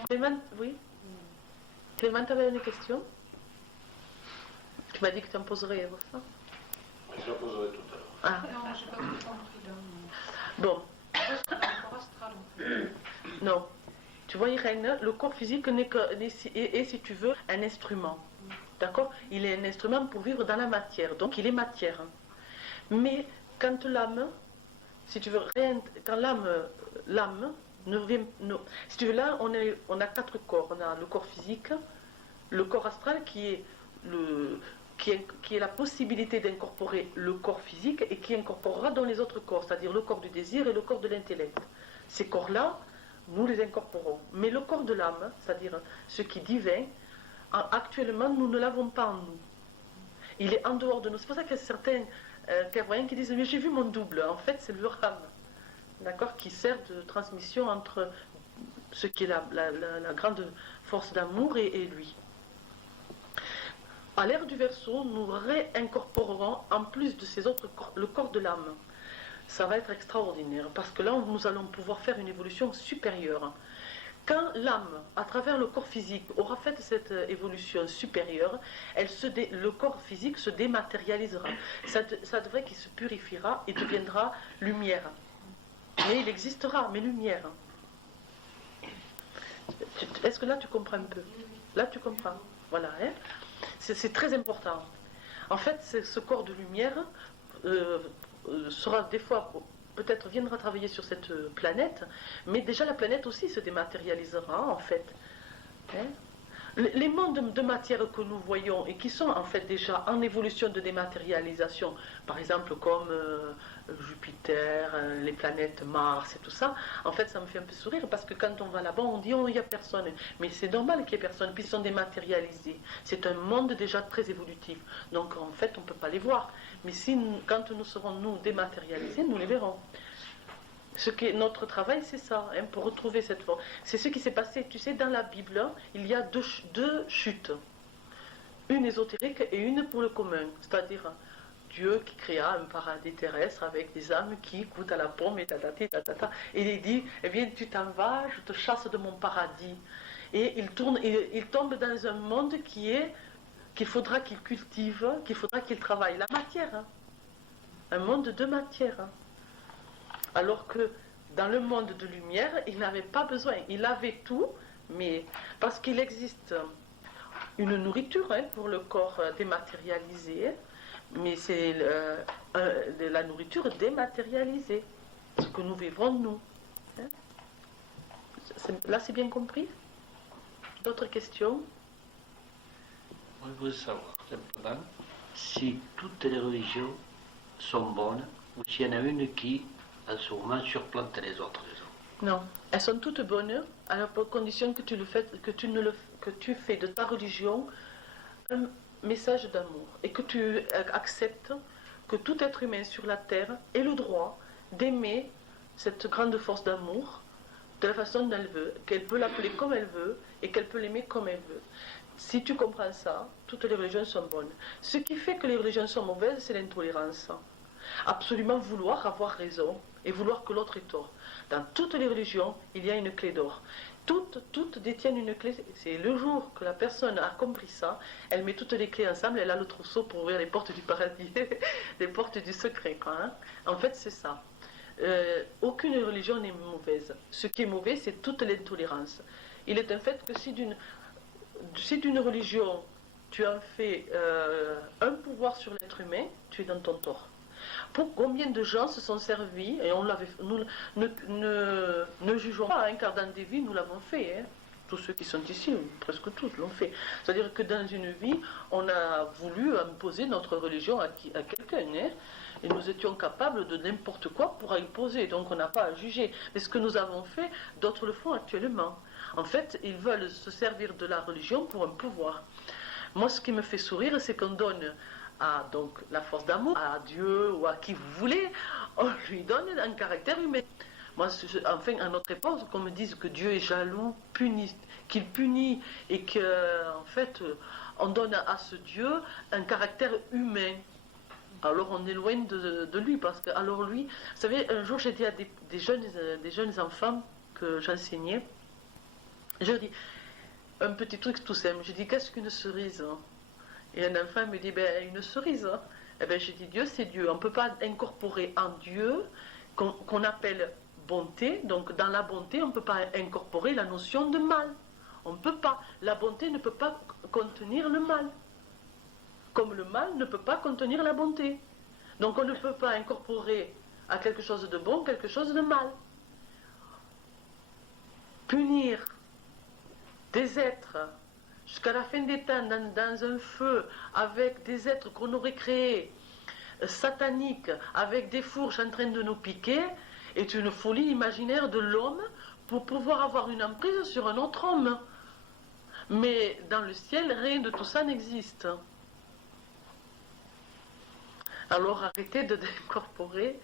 Clément, oui? Clément, tu avais une question? Tu m'as dit que tu en poserais avant ça? Je la poserai tout à l'heure. Ah. Non, je n'ai pas compris. Bon. Le corps astral, en fait. Non. Tu vois, Irène, le corps physique est, si tu veux, un instrument. D'accord? Il est un instrument pour vivre dans la matière. Donc, il est matière. Mais quand l'âme, si tu veux, quand l'âme ne vient... Si tu veux, là, on a 4 corps. On a le corps physique, le corps astral qui est qui ait la possibilité d'incorporer le corps physique et qui incorporera dans les autres corps, c'est-à-dire le corps du désir et le corps de l'intellect. Ces corps-là, nous les incorporons. Mais le corps de l'âme, c'est-à-dire ce qui est divin, actuellement, nous ne l'avons pas en nous. Il est en dehors de nous. C'est pour ça qu'il y a certains clairvoyants qui disent « Mais j'ai vu mon double ». En fait, c'est leur âme, d'accord, qui sert de transmission entre ce qui est la grande force d'amour et lui. À l'ère du Verseau, nous réincorporerons en plus de ces autres corps, le corps de l'âme. Ça va être extraordinaire parce que là, nous allons pouvoir faire une évolution supérieure. Quand l'âme, à travers le corps physique, aura fait cette évolution supérieure, le corps physique se dématérialisera. Ça devrait qu'il se purifiera et deviendra lumière. Mais il existera, mais lumière. Est-ce que là tu comprends un peu? Là tu comprends. Voilà, hein? C'est très important. En fait, ce corps de lumière sera des fois, peut-être viendra travailler sur cette planète, mais déjà la planète aussi se dématérialisera en fait. Hein? Les mondes de matière que nous voyons et qui sont en fait déjà en évolution de dématérialisation, par exemple comme Jupiter, les planètes Mars et tout ça, en fait ça me fait un peu sourire parce que quand on va là-bas on dit oh, il n'y a personne, mais c'est normal qu'il n'y ait personne, puis ils sont dématérialisés. C'est un monde déjà très évolutif, donc en fait on ne peut pas les voir, mais quand nous serons nous dématérialisés, nous les verrons. Ce qui est notre travail, c'est ça, hein, pour retrouver cette forme. C'est ce qui s'est passé, tu sais, dans la Bible, il y a deux chutes. Une ésotérique et une pour le commun. C'est-à-dire, Dieu qui créa un paradis terrestre avec des âmes qui goûtent à la pomme et tatati, tatata. Et il dit, eh bien, tu t'en vas, je te chasse de mon paradis. Et il tombe dans un monde qu'il faudra qu'il cultive, qu'il faudra qu'il travaille. La matière, hein. Un monde de matière, hein. Alors que dans le monde de lumière, il n'avait pas besoin. Il avait tout, mais parce qu'il existe une nourriture hein, pour le corps dématérialisé, mais c'est la nourriture dématérialisée, ce que nous vivons nous. Hein? Là, c'est bien compris? D'autres questions? Moi, je voudrais savoir simplement si toutes les religions sont bonnes ou s'il y en a une qui en ce moment surplante les autres. Non, elles sont toutes bonnes, à la condition que tu fais de ta religion un message d'amour et que tu acceptes que tout être humain sur la terre ait le droit d'aimer cette grande force d'amour de la façon dont elle veut, qu'elle peut l'appeler comme elle veut et qu'elle peut l'aimer comme elle veut. Si tu comprends ça, toutes les religions sont bonnes. Ce qui fait que les religions sont mauvaises, c'est l'intolérance. Absolument vouloir avoir raison et vouloir que l'autre ait tort. Dans toutes les religions, il y a une clé d'or. Toutes détiennent une clé. C'est le jour que la personne a compris ça, elle met toutes les clés ensemble, elle a le trousseau pour ouvrir les portes du paradis, les portes du secret. Quoi, hein. En fait, c'est ça. Aucune religion n'est mauvaise. Ce qui est mauvais, c'est toute l'intolérance. Il est un fait que si d'une religion, tu en fais un pouvoir sur l'être humain, tu es dans ton tort. Pour combien de gens se sont servis, et nous ne jugeons pas, hein, car dans des vies, nous l'avons fait. Hein. Tous ceux qui sont ici, presque tous l'ont fait. C'est-à-dire que dans une vie, on a voulu imposer notre religion à quelqu'un. Hein, et nous étions capables de n'importe quoi pour imposer. Donc on n'a pas à juger. Mais ce que nous avons fait, d'autres le font actuellement. En fait, ils veulent se servir de la religion pour un pouvoir. Moi, ce qui me fait sourire, c'est qu'on donne donc la force d'amour à Dieu ou à qui vous voulez, on lui donne un caractère humain. Moi, enfin, à notre époque, qu'on me dise que Dieu est jaloux, qu'il punit et qu'en fait, on donne à ce Dieu un caractère humain. Alors on est loin de lui, parce que alors lui, vous savez, un jour j'ai dit à des jeunes enfants que j'enseignais, je dis un petit truc tout simple, je dis qu'est-ce qu'une cerise? Et un enfant me dit, une cerise. Eh bien, je dis, Dieu, c'est Dieu. On ne peut pas incorporer en Dieu, qu'on appelle bonté. Donc, dans la bonté, on ne peut pas incorporer la notion de mal. On ne peut pas. La bonté ne peut pas contenir le mal. Comme le mal ne peut pas contenir la bonté. Donc, on ne peut pas incorporer à quelque chose de bon quelque chose de mal. Punir des êtres jusqu'à la fin des temps dans un feu avec des êtres qu'on aurait créés sataniques, avec des fourches en train de nous piquer, est une folie imaginaire de l'homme pour pouvoir avoir une emprise sur un autre homme. Mais dans le ciel, rien de tout ça n'existe. Alors arrêtez de d'incorporer.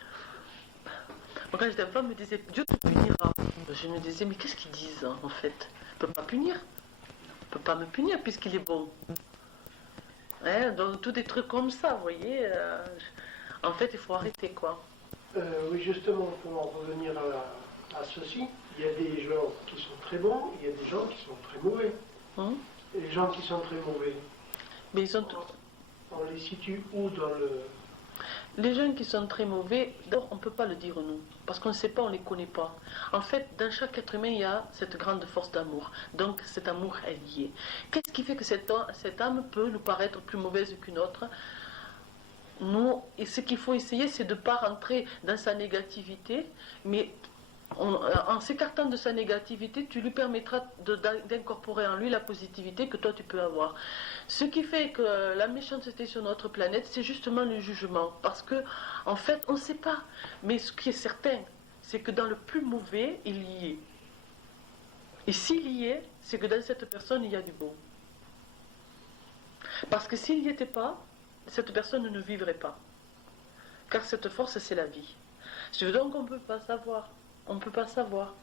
Quand j'étais enfant, je me disais, Dieu te punira. Je me disais, mais qu'est-ce qu'ils disent en fait? Il ne peut pas punir. Il ne peut pas me punir puisqu'il est bon. Hein, donc tous des trucs comme ça, vous voyez. En fait, il faut arrêter quoi. Oui, justement, pour en revenir à ceci, il y a des gens qui sont très bons, il y a des gens qui sont très mauvais. Et les gens qui sont très mauvais, Mais ils sont... on les situe où dans le... Les gens qui sont très mauvais, d'abord on ne peut pas le dire nous, parce qu'on ne sait pas, on ne les connaît pas. En fait, dans chaque être humain, il y a cette grande force d'amour. Donc cet amour est lié. Qu'est-ce qui fait que cette âme peut nous paraître plus mauvaise qu'une autre? Nous, et ce qu'il faut essayer, c'est de ne pas rentrer dans sa négativité, mais en s'écartant de sa négativité, tu lui permettras d'incorporer en lui la positivité que toi tu peux avoir. Ce qui fait que la méchanceté sur notre planète, c'est justement le jugement. Parce que, en fait, on ne sait pas. Mais ce qui est certain, c'est que dans le plus mauvais, il y est. Et s'il y est, c'est que dans cette personne, il y a du bon. Parce que s'il n'y était pas, cette personne ne vivrait pas. Car cette force, c'est la vie. Donc on ne peut pas savoir. On ne peut pas savoir.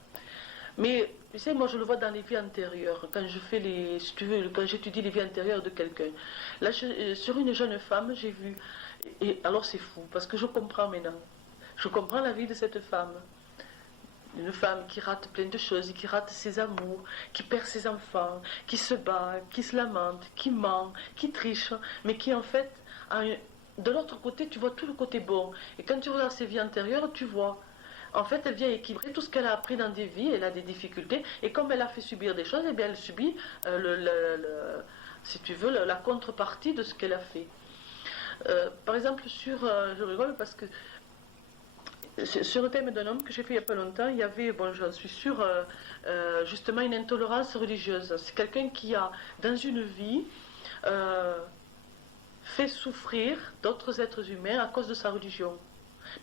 Mais, tu sais, moi je le vois dans les vies antérieures, quand je fais les, si tu veux, quand j'étudie les vies antérieures de quelqu'un. Là, sur une jeune femme, j'ai vu, et alors c'est fou, parce que je comprends maintenant. Je comprends la vie de cette femme. Une femme qui rate plein de choses, qui rate ses amours, qui perd ses enfants, qui se bat, qui se lamente, qui ment, qui triche, mais qui en fait, de l'autre côté, tu vois tout le côté bon. Et quand tu regardes ses vies antérieures, tu vois. En fait, elle vient équilibrer tout ce qu'elle a appris dans des vies, elle a des difficultés, et comme elle a fait subir des choses, eh bien elle subit, si tu veux, la contrepartie de ce qu'elle a fait. Par exemple, je rigole parce que sur le thème d'un homme que j'ai fait il n'y a pas longtemps, il y avait, bon, j'en suis sûre, justement une intolérance religieuse. C'est quelqu'un qui a, dans une vie, fait souffrir d'autres êtres humains à cause de sa religion.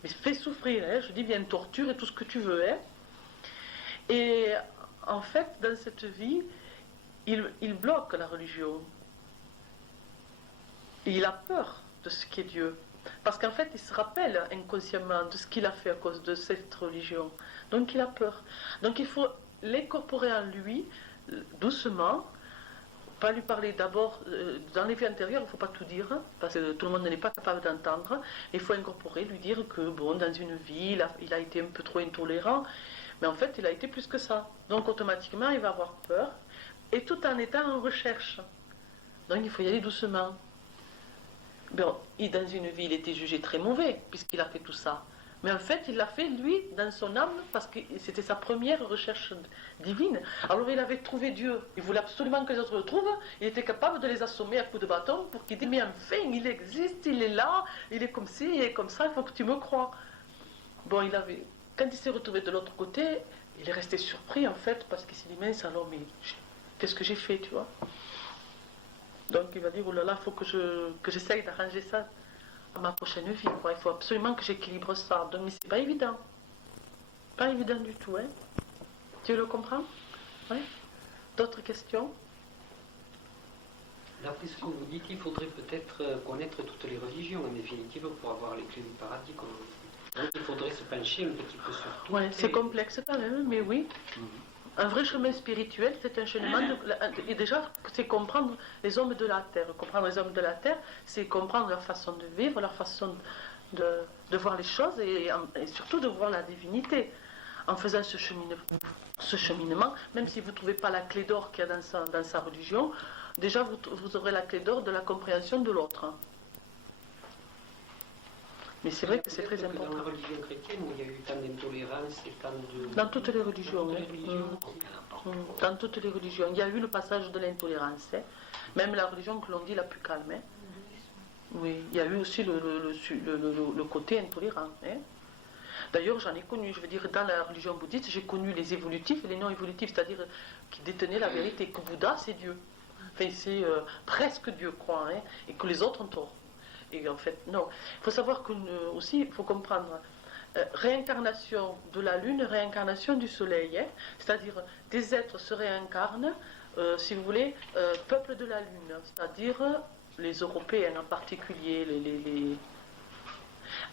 Mais fait souffrir, hein, je dis bien torture et tout ce que tu veux. Hein. Et en fait, dans cette vie, il bloque la religion. Et il a peur de ce qu'est Dieu. Parce qu'en fait, il se rappelle inconsciemment de ce qu'il a fait à cause de cette religion. Donc il a peur. Donc il faut l'incorporer en lui, doucement. Pas lui parler d'abord, dans les vies antérieures, il ne faut pas tout dire, parce que tout le monde n'est pas capable d'entendre. Il faut incorporer, lui dire que, bon, dans une vie, il a été un peu trop intolérant, mais en fait, il a été plus que ça. Donc, automatiquement, il va avoir peur, et tout en étant en recherche. Donc, il faut y aller doucement. Bon, dans une vie, il était jugé très mauvais, puisqu'il a fait tout ça. Mais en fait, il l'a fait, lui, dans son âme, parce que c'était sa première recherche divine. Alors, il avait trouvé Dieu. Il voulait absolument que les autres le trouvent. Il était capable de les assommer à coups de bâton pour qu'ils disent, mais enfin, il existe, il est là, il est comme ci, il est comme ça, il faut que tu me crois. Bon, quand il s'est retrouvé de l'autre côté, il est resté surpris, en fait, parce qu'il s'est dit, mince, alors, mais qu'est-ce que j'ai fait, tu vois? Donc, il va dire, oh là là, il faut que j'essaye d'arranger ça à ma prochaine vie, quoi. Il faut absolument que j'équilibre ça. Donc, mais c'est pas évident. Pas évident du tout, hein. Tu le comprends? Oui. D'autres questions? D'après ce que vous dites, il faudrait peut-être connaître toutes les religions, en définitive, pour avoir les clés du paradis. Donc, il faudrait se pencher un petit peu sur tout. Oui, c'est complexe quand même, mais oui. Un vrai chemin spirituel, c'est un cheminement et déjà, c'est comprendre les hommes de la terre. Comprendre les hommes de la terre, c'est comprendre leur façon de vivre, leur façon de voir les choses et surtout de voir la divinité. En faisant ce cheminement, même si vous ne trouvez pas la clé d'or qu'il y a dans sa religion, déjà vous aurez la clé d'or de la compréhension de l'autre. Mais c'est vrai que c'est très important. Dans la religion chrétienne, où il y a eu tant d'intolérance et tant de... Dans toutes les religions. Dans toutes les religions. Il y a eu le passage de l'intolérance. Hein. Même la religion que l'on dit la plus calme. Hein. Oui, il y a eu aussi le côté intolérant. Hein. D'ailleurs, j'en ai connu, je veux dire, dans la religion bouddhiste, j'ai connu les évolutifs et les non-évolutifs, c'est-à-dire qui détenaient la vérité, que Bouddha, c'est Dieu. enfin, c'est presque Dieu, quoi, hein, et que les autres ont tort. Et en fait, non. Il faut savoir que aussi, il faut comprendre, réincarnation de la Lune, réincarnation du Soleil, hein, c'est-à-dire des êtres se réincarnent, si vous voulez, peuple de la Lune, c'est-à-dire les Européens en particulier,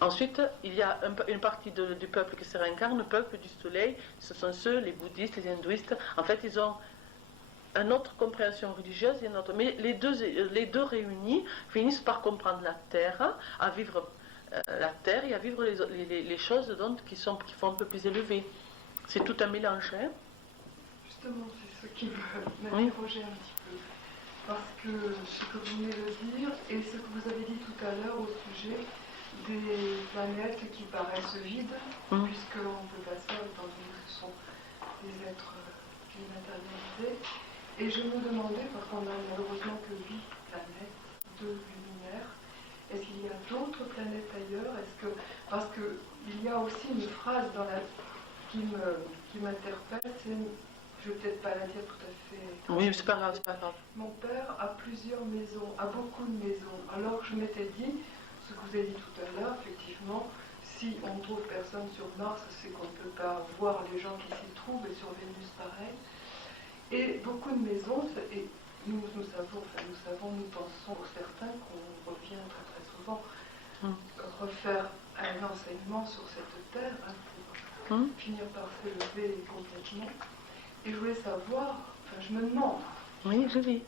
Ensuite, il y a une partie du peuple qui se réincarne, le peuple du Soleil, ce sont ceux, les bouddhistes, les hindouistes, en fait, ils ont une autre compréhension religieuse, et une autre. Mais les deux réunis finissent par comprendre la Terre, à vivre la Terre et à vivre les choses donc, qui font un peu plus élevées. C'est tout un mélange. Hein. Justement, c'est ce qui m'interrogeait un petit peu. Parce que ce que vous venez de dire et ce que vous avez dit tout à l'heure au sujet des planètes qui paraissent vides, puisqu'on peut pas ça, étant donné que ce sont des êtres dématérialisés. Et je me demandais, parce qu'on a malheureusement que 8 planètes, 2 luminaires, est-ce qu'il y a d'autres planètes ailleurs? Parce qu'il y a aussi une phrase qui m'interpelle, je ne vais peut-être pas la dire tout à fait. Oui, c'est pas grave, c'est pas grave. Mon père a plusieurs maisons, a beaucoup de maisons. Alors je m'étais dit, ce que vous avez dit tout à l'heure, effectivement, si on ne trouve personne sur Mars, c'est qu'on ne peut pas voir les gens qui s'y trouvent, et sur Vénus pareil. Et beaucoup de maisons, et nous pensons certains qu'on revient très très souvent refaire un enseignement sur cette terre pour finir par s'élever complètement. Et je voulais savoir, je me demande, oui, je vis.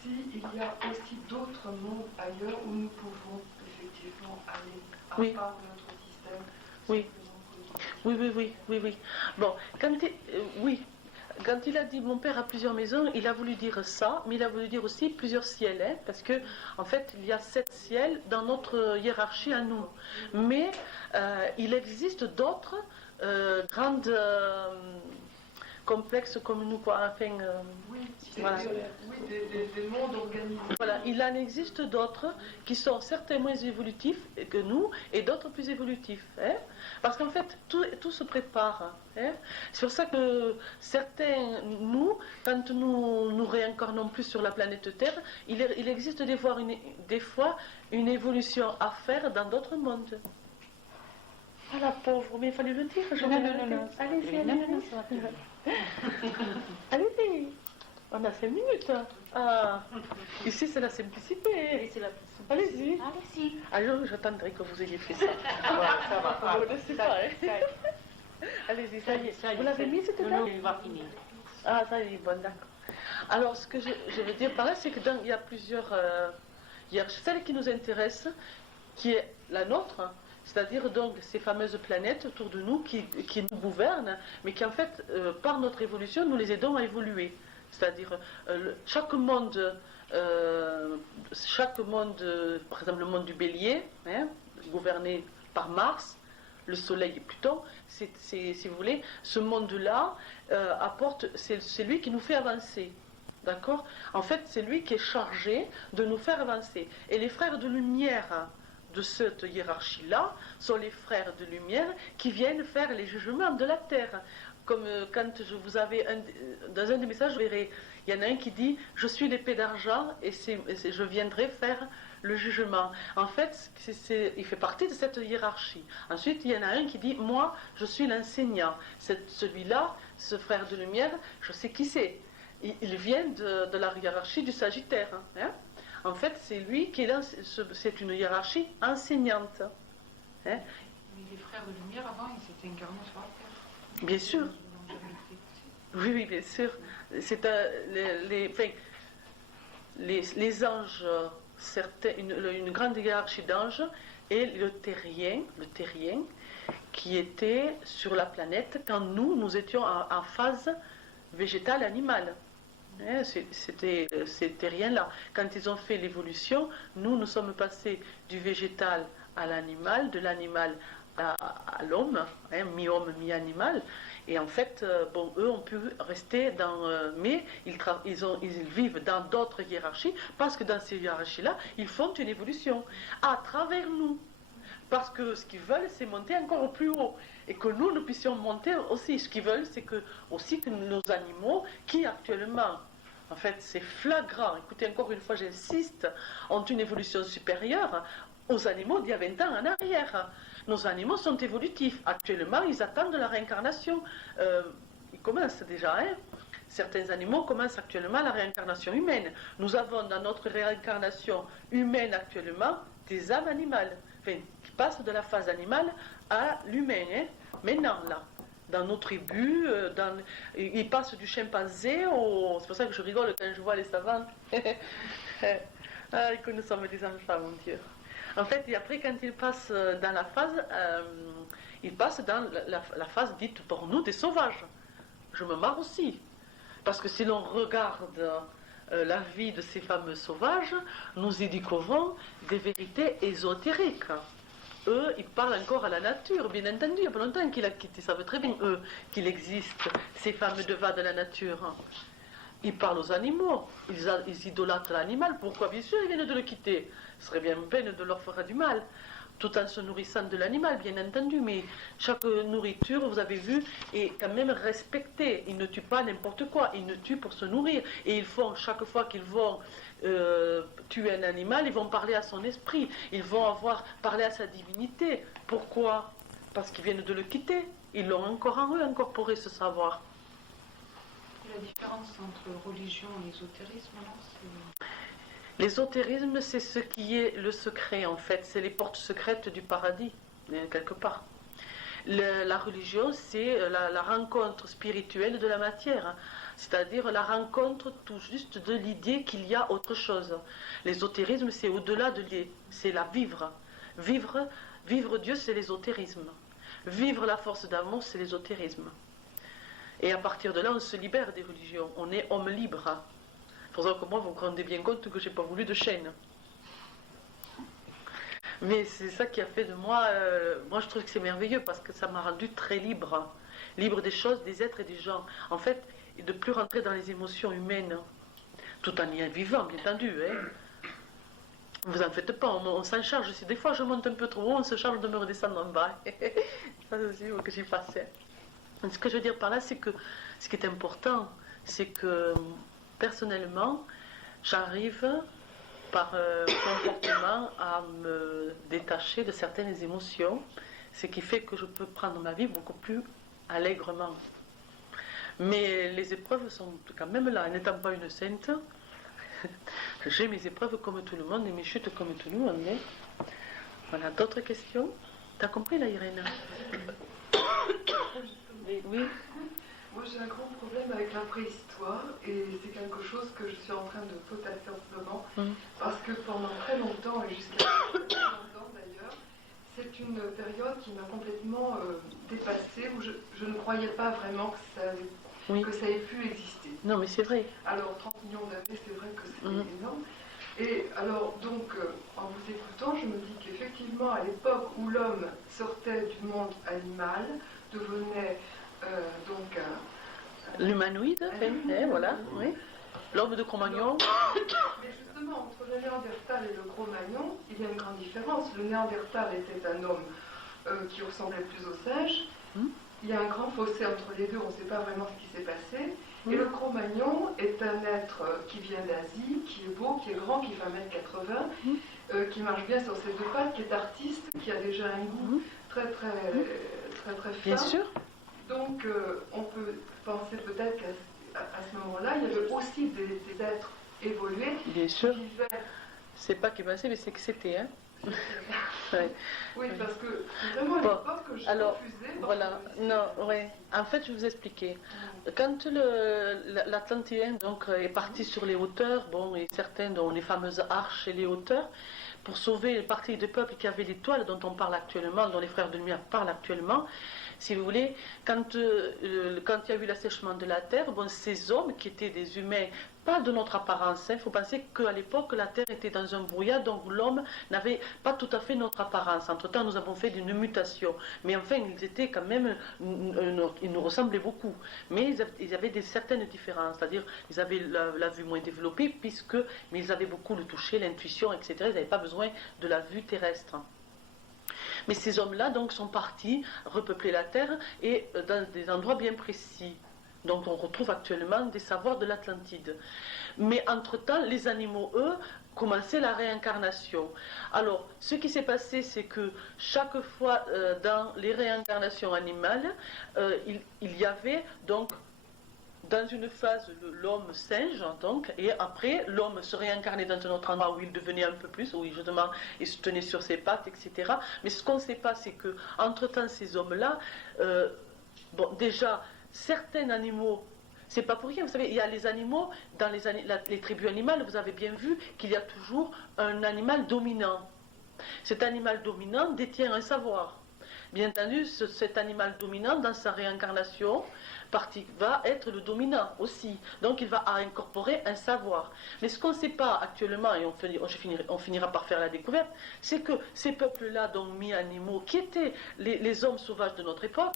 S'il y a aussi d'autres mondes ailleurs où nous pouvons effectivement aller, à part notre système. Oui. Oui. Bon, quand il a dit mon père a plusieurs maisons, il a voulu dire ça, mais il a voulu dire aussi plusieurs ciels, hein, parce que en fait il y a 7 ciels dans notre hiérarchie à nous. Mais il existe d'autres grandes complexes comme nous, quoi. Enfin, voilà. Des mondes organisés. Voilà, il en existe d'autres qui sont certains moins évolutifs que nous et d'autres plus évolutifs. Hein, parce qu'en fait, tout se prépare. Hein. C'est pour ça que certains, quand nous réincarnons plus sur la planète Terre, il existe des fois une évolution à faire dans d'autres mondes. Ah la pauvre, mais il fallait le dire. Non. Allez-y. Allez-y. On a 5 minutes. Ah, ici c'est la simplicité. Oui, c'est la Allez-y. Allez-y. Alors j'attendrai que vous ayez fait ça. Voilà, ça va. Vous ne laissez pas. Allez-y, ça y est. Vous l'avez mis, c'était là? Non, il va finir. Ah, ça y est, bon, d'accord. Alors, ce que je veux dire par là, c'est qu'il y a plusieurs... il y a celle qui nous intéresse, qui est la nôtre, c'est-à-dire donc ces fameuses planètes autour de nous qui nous gouvernent, mais qui en fait, par notre évolution, nous les aidons à évoluer. C'est-à-dire, chaque monde, par exemple le monde du Bélier, hein, gouverné par Mars, le Soleil et Pluton, si vous voulez, ce monde-là c'est lui qui nous fait avancer. D'accord? En fait, c'est lui qui est chargé de nous faire avancer. Et les frères de lumière de cette hiérarchie-là sont les frères de lumière qui viennent faire les jugements de la terre. Comme quand je vous dans un des messages, vous verrez, il y en a un qui dit « Je suis l'épée d'argent et je viendrai faire le jugement ». En fait, il fait partie de cette hiérarchie. Ensuite, il y en a un qui dit « Moi, je suis l'enseignant ». Celui-là, ce frère de lumière, je sais qui c'est. Il vient de la hiérarchie du Sagittaire. Hein. En fait, c'est lui qui est c'est une hiérarchie enseignante. Hein. Mais les frères de lumière, avant, ils s'étaient incarnés sur la Terre. Bien sûr. Oui, bien sûr. C'est les anges, une grande hiérarchie d'anges, et le terrien, qui était sur la planète quand nous étions en phase végétale animale. C'était ces terriens-là. Quand ils ont fait l'évolution, nous sommes passés du végétal à l'animal, de l'animal à l'homme, mi-homme, mi-animal. Et en fait, eux ont pu rester mais ils vivent dans d'autres hiérarchies, parce que dans ces hiérarchies-là, ils font une évolution à travers nous. Parce que ce qu'ils veulent, c'est monter encore au plus haut. Et que nous puissions monter aussi. Ce qu'ils veulent, c'est aussi que nos animaux, qui actuellement, En fait, c'est flagrant. Écoutez, encore une fois, j'insiste, ont une évolution supérieure aux animaux d'il y a 20 ans en arrière. Nos animaux sont évolutifs. Actuellement, ils attendent la réincarnation. Ils commencent déjà, hein. Certains animaux commencent actuellement la réincarnation humaine. Nous avons dans notre réincarnation humaine actuellement des âmes animales, enfin, qui passent de la phase animale à l'humain, hein. Maintenant, là, dans nos tribus, ils passent du chimpanzé au... C'est pour ça que je rigole quand je vois les savants. Ah, que nous sommes des enfants, mon Dieu. En fait, et après, quand ils passent dans la phase, ils passent dans la phase dite pour nous des sauvages. Je me marre aussi. Parce que si l'on regarde la vie de ces fameux sauvages, nous y découvrons des vérités ésotériques. Eux, ils parlent encore à la nature, bien entendu. Il n'y a pas longtemps qu'il a quitté. Ça veut très bien, eux, qu'il existe, ces fameux devas de la nature. Ils parlent aux animaux. Ils idolâtrent l'animal. Pourquoi? Bien sûr, ils viennent de le quitter. Ce serait bien peine de leur faire du mal, tout en se nourrissant de l'animal, bien entendu, mais chaque nourriture, vous avez vu, est quand même respectée. Ils ne tuent pas n'importe quoi, ils ne tuent pour se nourrir. Et ils font, chaque fois qu'ils vont tuer un animal, ils vont parler à son esprit, ils vont parlé à sa divinité. Pourquoi? Parce qu'ils viennent de le quitter. Ils l'ont encore en eux, incorporé ce savoir. La différence entre religion et ésotérisme, non? L'ésotérisme, c'est ce qui est le secret, en fait. C'est les portes secrètes du paradis, quelque part. La religion, c'est la rencontre spirituelle de la matière. C'est-à-dire la rencontre tout juste de l'idée qu'il y a autre chose. L'ésotérisme, c'est au-delà de l'idée. C'est la vivre. Vivre Dieu, c'est l'ésotérisme. Vivre la force d'amour, c'est l'ésotérisme. Et à partir de là, on se libère des religions. On est homme libre. C'est pour ça que moi, vous vous rendez bien compte que je n'ai pas voulu de chaîne. Mais c'est ça qui a fait de moi... moi, je trouve que c'est merveilleux parce que ça m'a rendu très libre. Libre des choses, des êtres et des gens. En fait, de ne plus rentrer dans les émotions humaines. Tout en y vivant, bien entendu. Hein. Vous en faites pas, on s'en charge. Si des fois je monte un peu trop haut, on se charge de me redescendre en bas. Ça aussi, que j'y passais. Ce que je veux dire par là, c'est que ce qui est important, c'est que... Personnellement, j'arrive par comportement à me détacher de certaines émotions, ce qui fait que je peux prendre ma vie beaucoup plus allègrement. Mais les épreuves sont quand même là, n'étant pas une sainte, j'ai mes épreuves comme tout le monde et mes chutes comme tout le monde. Hein. Voilà, d'autres questions? T'as compris là, Irène? Oui. Moi, j'ai un grand problème avec la préhistoire et c'est quelque chose que je suis en train de potasser en ce moment parce que pendant très longtemps, et jusqu'à 20 ans d'ailleurs, c'est une période qui m'a complètement dépassée où je ne croyais pas vraiment que ça ait pu exister. Non, mais c'est vrai. Alors, 30 millions d'années, c'est vrai que c'est énorme. Et alors, donc, en vous écoutant, je me dis qu'effectivement, à l'époque où l'homme sortait du monde animal, devenait... l'humanoïde, voilà, oui. L'homme de Cro-Magnon. Mais justement, entre le Néandertal et le Cro-Magnon, il y a une grande différence. Le Néandertal était un homme qui ressemblait plus au singe. Il y a un grand fossé entre les deux, on ne sait pas vraiment ce qui s'est passé. Et le Cro-Magnon est un être qui vient d'Asie, qui est beau, qui est grand, qui fait 1m80, qui marche bien sur ses deux pattes, qui est artiste, qui a déjà un goût très fin. Bien sûr. Donc, on peut penser peut-être qu'à ce moment-là, il y avait aussi des êtres évolués. Bien sûr. Qui vivaient... C'est pas qu'ils pensaient, mais c'est que c'était, hein. Ouais. Oui, parce que c'est vraiment à l'époque que j'ai refusé. Voilà, non, ouais. En fait, je vais vous expliquer. Quand l'Atlantien donc est parti sur les hauteurs, bon, et certains, dont les fameuses arches et les hauteurs, pour sauver une partie des peuples qui avaient l'étoile dont on parle actuellement, dont les frères de lumière parlent actuellement, si vous voulez, quand il y a eu l'assèchement de la terre, bon, ces hommes qui étaient des humains, pas de notre apparence, il faut penser qu'à l'époque la terre était dans un brouillard, donc l'homme n'avait pas tout à fait notre apparence. Entre-temps, nous avons fait une mutation, mais enfin, ils étaient quand même, ils nous ressemblaient beaucoup, mais ils avaient certaines différences, c'est-à-dire ils avaient la vue moins développée, mais ils avaient beaucoup le toucher, l'intuition, etc. Ils n'avaient pas besoin de la vue terrestre. Mais ces hommes-là donc sont partis repeupler la terre et dans des endroits bien précis. Donc on retrouve actuellement des savoirs de l'Atlantide. Mais entre-temps, les animaux, eux, commençaient la réincarnation. Alors, ce qui s'est passé, c'est que chaque fois dans les réincarnations animales, il y avait donc dans une phase l'homme singe, donc, et après l'homme se réincarnait dans un autre endroit où il devenait un peu plus, où justement il se tenait sur ses pattes, etc. Mais ce qu'on ne sait pas, c'est que entre-temps ces hommes-là, bon, déjà certains animaux, c'est pas pour rien, vous savez, il y a les animaux, dans les tribus animales, vous avez bien vu qu'il y a toujours un animal dominant. Cet animal dominant détient un savoir. Bien entendu, cet animal dominant, dans sa réincarnation, va être le dominant aussi. Donc il va incorporer un savoir. Mais ce qu'on ne sait pas actuellement, et on finira par faire la découverte, c'est que ces peuples-là, donc mi-animaux, qui étaient les hommes sauvages de notre époque,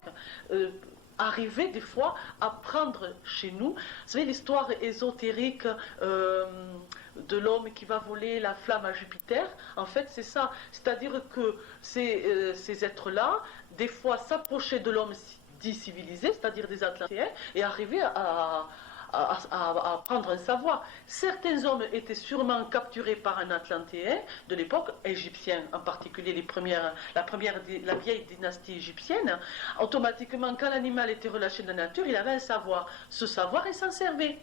arrivaient des fois à prendre chez nous, vous savez, l'histoire ésotérique de l'homme qui va voler la flamme à Jupiter, en fait c'est ça, c'est-à-dire que ces êtres-là, des fois s'approchaient de l'homme dit civilisé, c'est-à-dire des Atlantéens, et arrivaient à prendre un savoir. Certains hommes étaient sûrement capturés par un Atlantéen de l'époque égyptienne, en particulier la vieille dynastie égyptienne. Automatiquement, quand l'animal était relâché de la nature, il avait un savoir. Ce savoir, il s'en servait.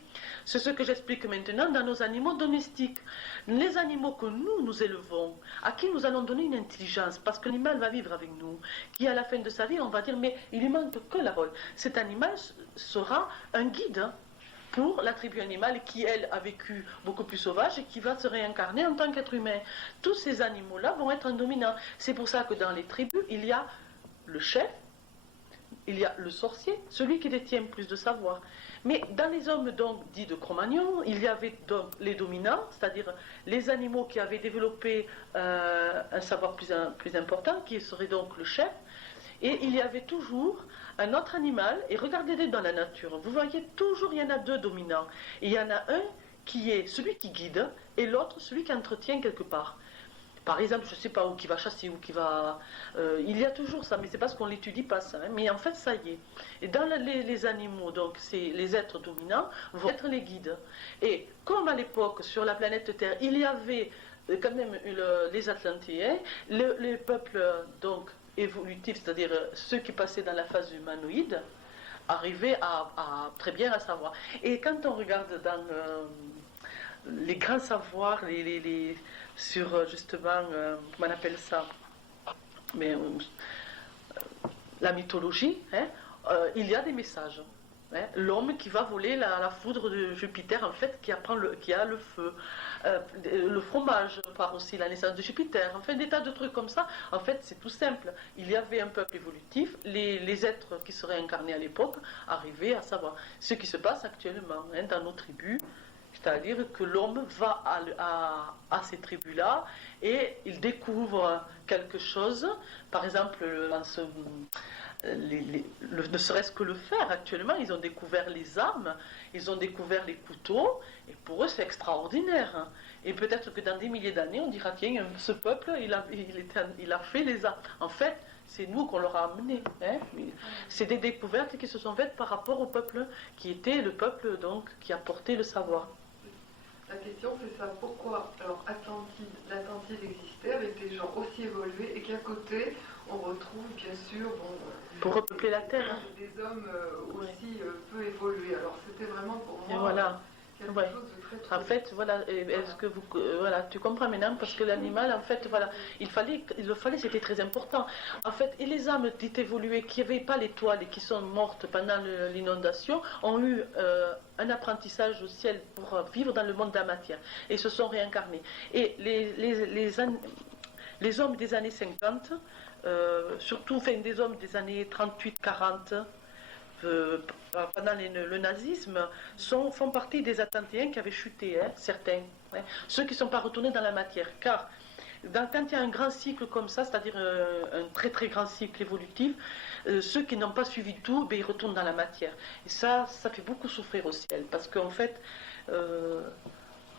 C'est ce que j'explique maintenant dans nos animaux domestiques. Les animaux que nous élevons, à qui nous allons donner une intelligence, parce que l'animal va vivre avec nous, qui à la fin de sa vie, on va dire, mais il lui manque que la voix. Cet animal sera un guide pour la tribu animale qui, elle, a vécu beaucoup plus sauvage et qui va se réincarner en tant qu'être humain. Tous ces animaux-là vont être un dominant. C'est pour ça que dans les tribus, il y a le chef, il y a le sorcier, celui qui détient plus de savoir. Mais dans les hommes donc dits de Cro-Magnon, il y avait donc les dominants, c'est-à-dire les animaux qui avaient développé un savoir plus important, qui serait donc le chef. Et il y avait toujours un autre animal, et regardez-les dans la nature, vous voyez toujours il y en a deux dominants. Et il y en a un qui est celui qui guide, et l'autre celui qui entretient quelque part. Par exemple, je ne sais pas où qui va chasser, où qui va... il y a toujours ça, mais c'est parce qu'on ne l'étudie pas ça. Hein, mais en fait, ça y est. Et dans les animaux, donc, les êtres dominants vont être les guides. Et comme à l'époque, sur la planète Terre, il y avait quand même les Atlantéens, les peuples, donc, évolutifs, c'est-à-dire ceux qui passaient dans la phase humanoïde, arrivaient à très bien à savoir. Et quand on regarde dans les grands savoirs, sur justement, comment on appelle ça, mais, la mythologie, hein, il y a des messages. Hein, l'homme qui va voler la foudre de Jupiter, en fait, qui a le feu. Le fromage par aussi la naissance de Jupiter, enfin des tas de trucs comme ça. En fait, c'est tout simple. Il y avait un peuple évolutif, les êtres qui seraient incarnés à l'époque arrivaient à savoir ce qui se passe actuellement hein, dans nos tribus. C'est-à-dire que l'homme va à ces tribus-là et il découvre quelque chose. Par exemple, ne serait-ce que le fer, actuellement, ils ont découvert les armes, ils ont découvert les couteaux, et pour eux, c'est extraordinaire. Hein. Et peut-être que dans des milliers d'années, on dira, tiens, ce peuple, il a fait les armes. En fait, c'est nous qu'on leur a amené. Hein. C'est des découvertes qui se sont faites par rapport au peuple, qui était le peuple donc, qui apportait le savoir. La question c'est ça, pourquoi alors l'Atlantide existait avec des gens aussi évolués et qu'à côté on retrouve bien sûr pour repeupler la Terre hein. Des hommes aussi peu évolués. Alors c'était vraiment pour moi voilà. quelque Ouais. chose de très, très... En fait, voilà, est-ce que voilà, tu comprends maintenant parce que l'animal, en fait, voilà, il le fallait, c'était très important. En fait, et les âmes dites évoluées qui n'avaient pas l'étoile et qui sont mortes pendant l'inondation ont eu un apprentissage au ciel pour vivre dans le monde de la matière et se sont réincarnés. Et les hommes des années 50, surtout des hommes des années 38-40. Pendant le nazisme, font partie des Atlantéens qui avaient chuté, hein, certains, hein, ceux qui ne sont pas retournés dans la matière. Car quand il y a un grand cycle comme ça, c'est-à-dire un très très grand cycle évolutif, ceux qui n'ont pas suivi tout, ben, ils retournent dans la matière. Et ça fait beaucoup souffrir au ciel, parce qu'en fait, ça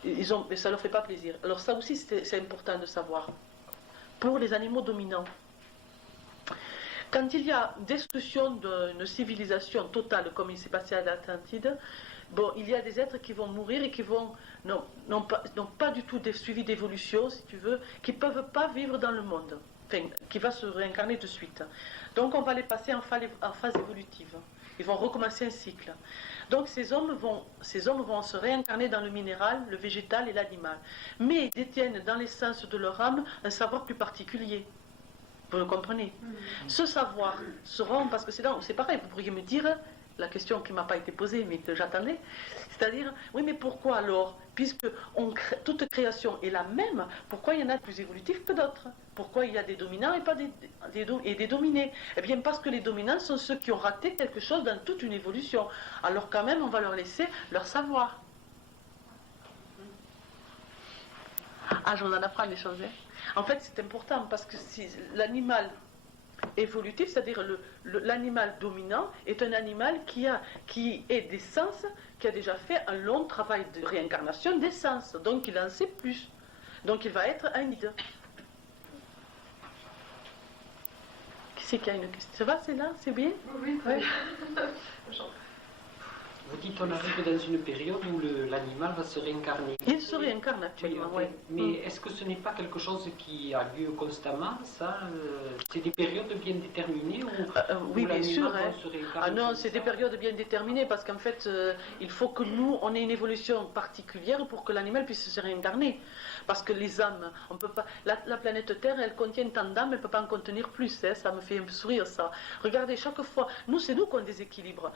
ne leur fait pas plaisir. Alors ça aussi, c'est important de savoir. Pour les animaux dominants. Quand il y a destruction d'une civilisation totale, comme il s'est passé à l'Atlantide, bon, il y a des êtres qui vont mourir et qui n'ont pas du tout suivi d'évolution, si tu veux, qui ne peuvent pas vivre dans le monde, enfin, qui va se réincarner de suite. Donc on va les passer en phase évolutive. Ils vont recommencer un cycle. Donc ces hommes vont se réincarner dans le minéral, le végétal et l'animal. Mais ils détiennent dans l'essence de leur âme un savoir plus particulier. Vous le comprenez? Ce savoir seront, parce que c'est pareil, vous pourriez me dire, la question qui ne m'a pas été posée mais que j'attendais, c'est-à-dire, oui mais pourquoi alors, puisque toute création est la même, pourquoi il y en a de plus évolutifs que d'autres? Pourquoi il y a des dominants et pas des dominés? Eh bien parce que les dominants sont ceux qui ont raté quelque chose dans toute une évolution. Alors quand même on va leur laisser leur savoir. Ah, j'en apprends des choses. Hein. En fait c'est important parce que si l'animal évolutif, c'est-à-dire l'animal dominant, est un animal qui est d'essence, qui a déjà fait un long travail de réincarnation d'essence, donc il en sait plus. Donc il va être un guide. Qui c'est qui a une question? Ça va, c'est là? C'est bien? Oui, très bien. Vous dites qu'on arrive dans une période où l'animal va se réincarner. Il se réincarne actuellement, oui. Mais est-ce que ce n'est pas quelque chose qui a lieu constamment, ça c'est des périodes bien déterminées oui, bien sûr. Va se réincarner? Ah non, c'est des périodes bien déterminées parce qu'en fait, il faut que nous, on ait une évolution particulière pour que l'animal puisse se réincarner. Parce que les âmes, on peut pas. La planète Terre, elle contient tant d'âmes, elle ne peut pas en contenir plus. Hein, ça me fait un peu sourire, ça. Regardez, chaque fois, c'est nous qu'on déséquilibre.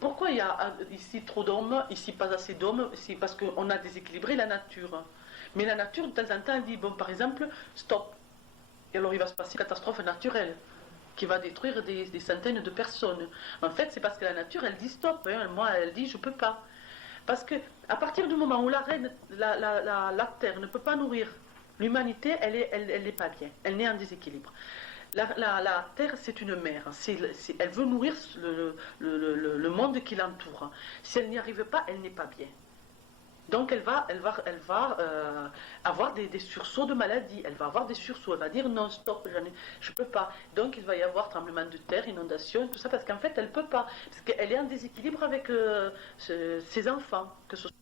Pourquoi il y a ici trop d'hommes, ici pas assez d'hommes? C'est parce qu'on a déséquilibré la nature. Mais la nature, de temps en temps, elle dit, bon, par exemple, stop. Et alors, il va se passer une catastrophe naturelle qui va détruire des centaines de personnes. En fait, c'est parce que la nature, elle dit stop. Hein. Moi, elle dit, je ne peux pas. Parce que à partir du moment où la Terre ne peut pas nourrir l'humanité, elle n'est pas bien. Elle est en déséquilibre. La Terre, c'est une mère. Elle veut nourrir le monde qui l'entoure. Si elle n'y arrive pas, elle n'est pas bien. Donc elle va avoir des sursauts de maladie. Elle va avoir des sursauts. Elle va dire non, stop, je ne peux pas. Donc il va y avoir tremblement de terre, inondation, tout ça, parce qu'en fait elle ne peut pas. Parce qu'elle est en déséquilibre avec ses enfants, que ce soit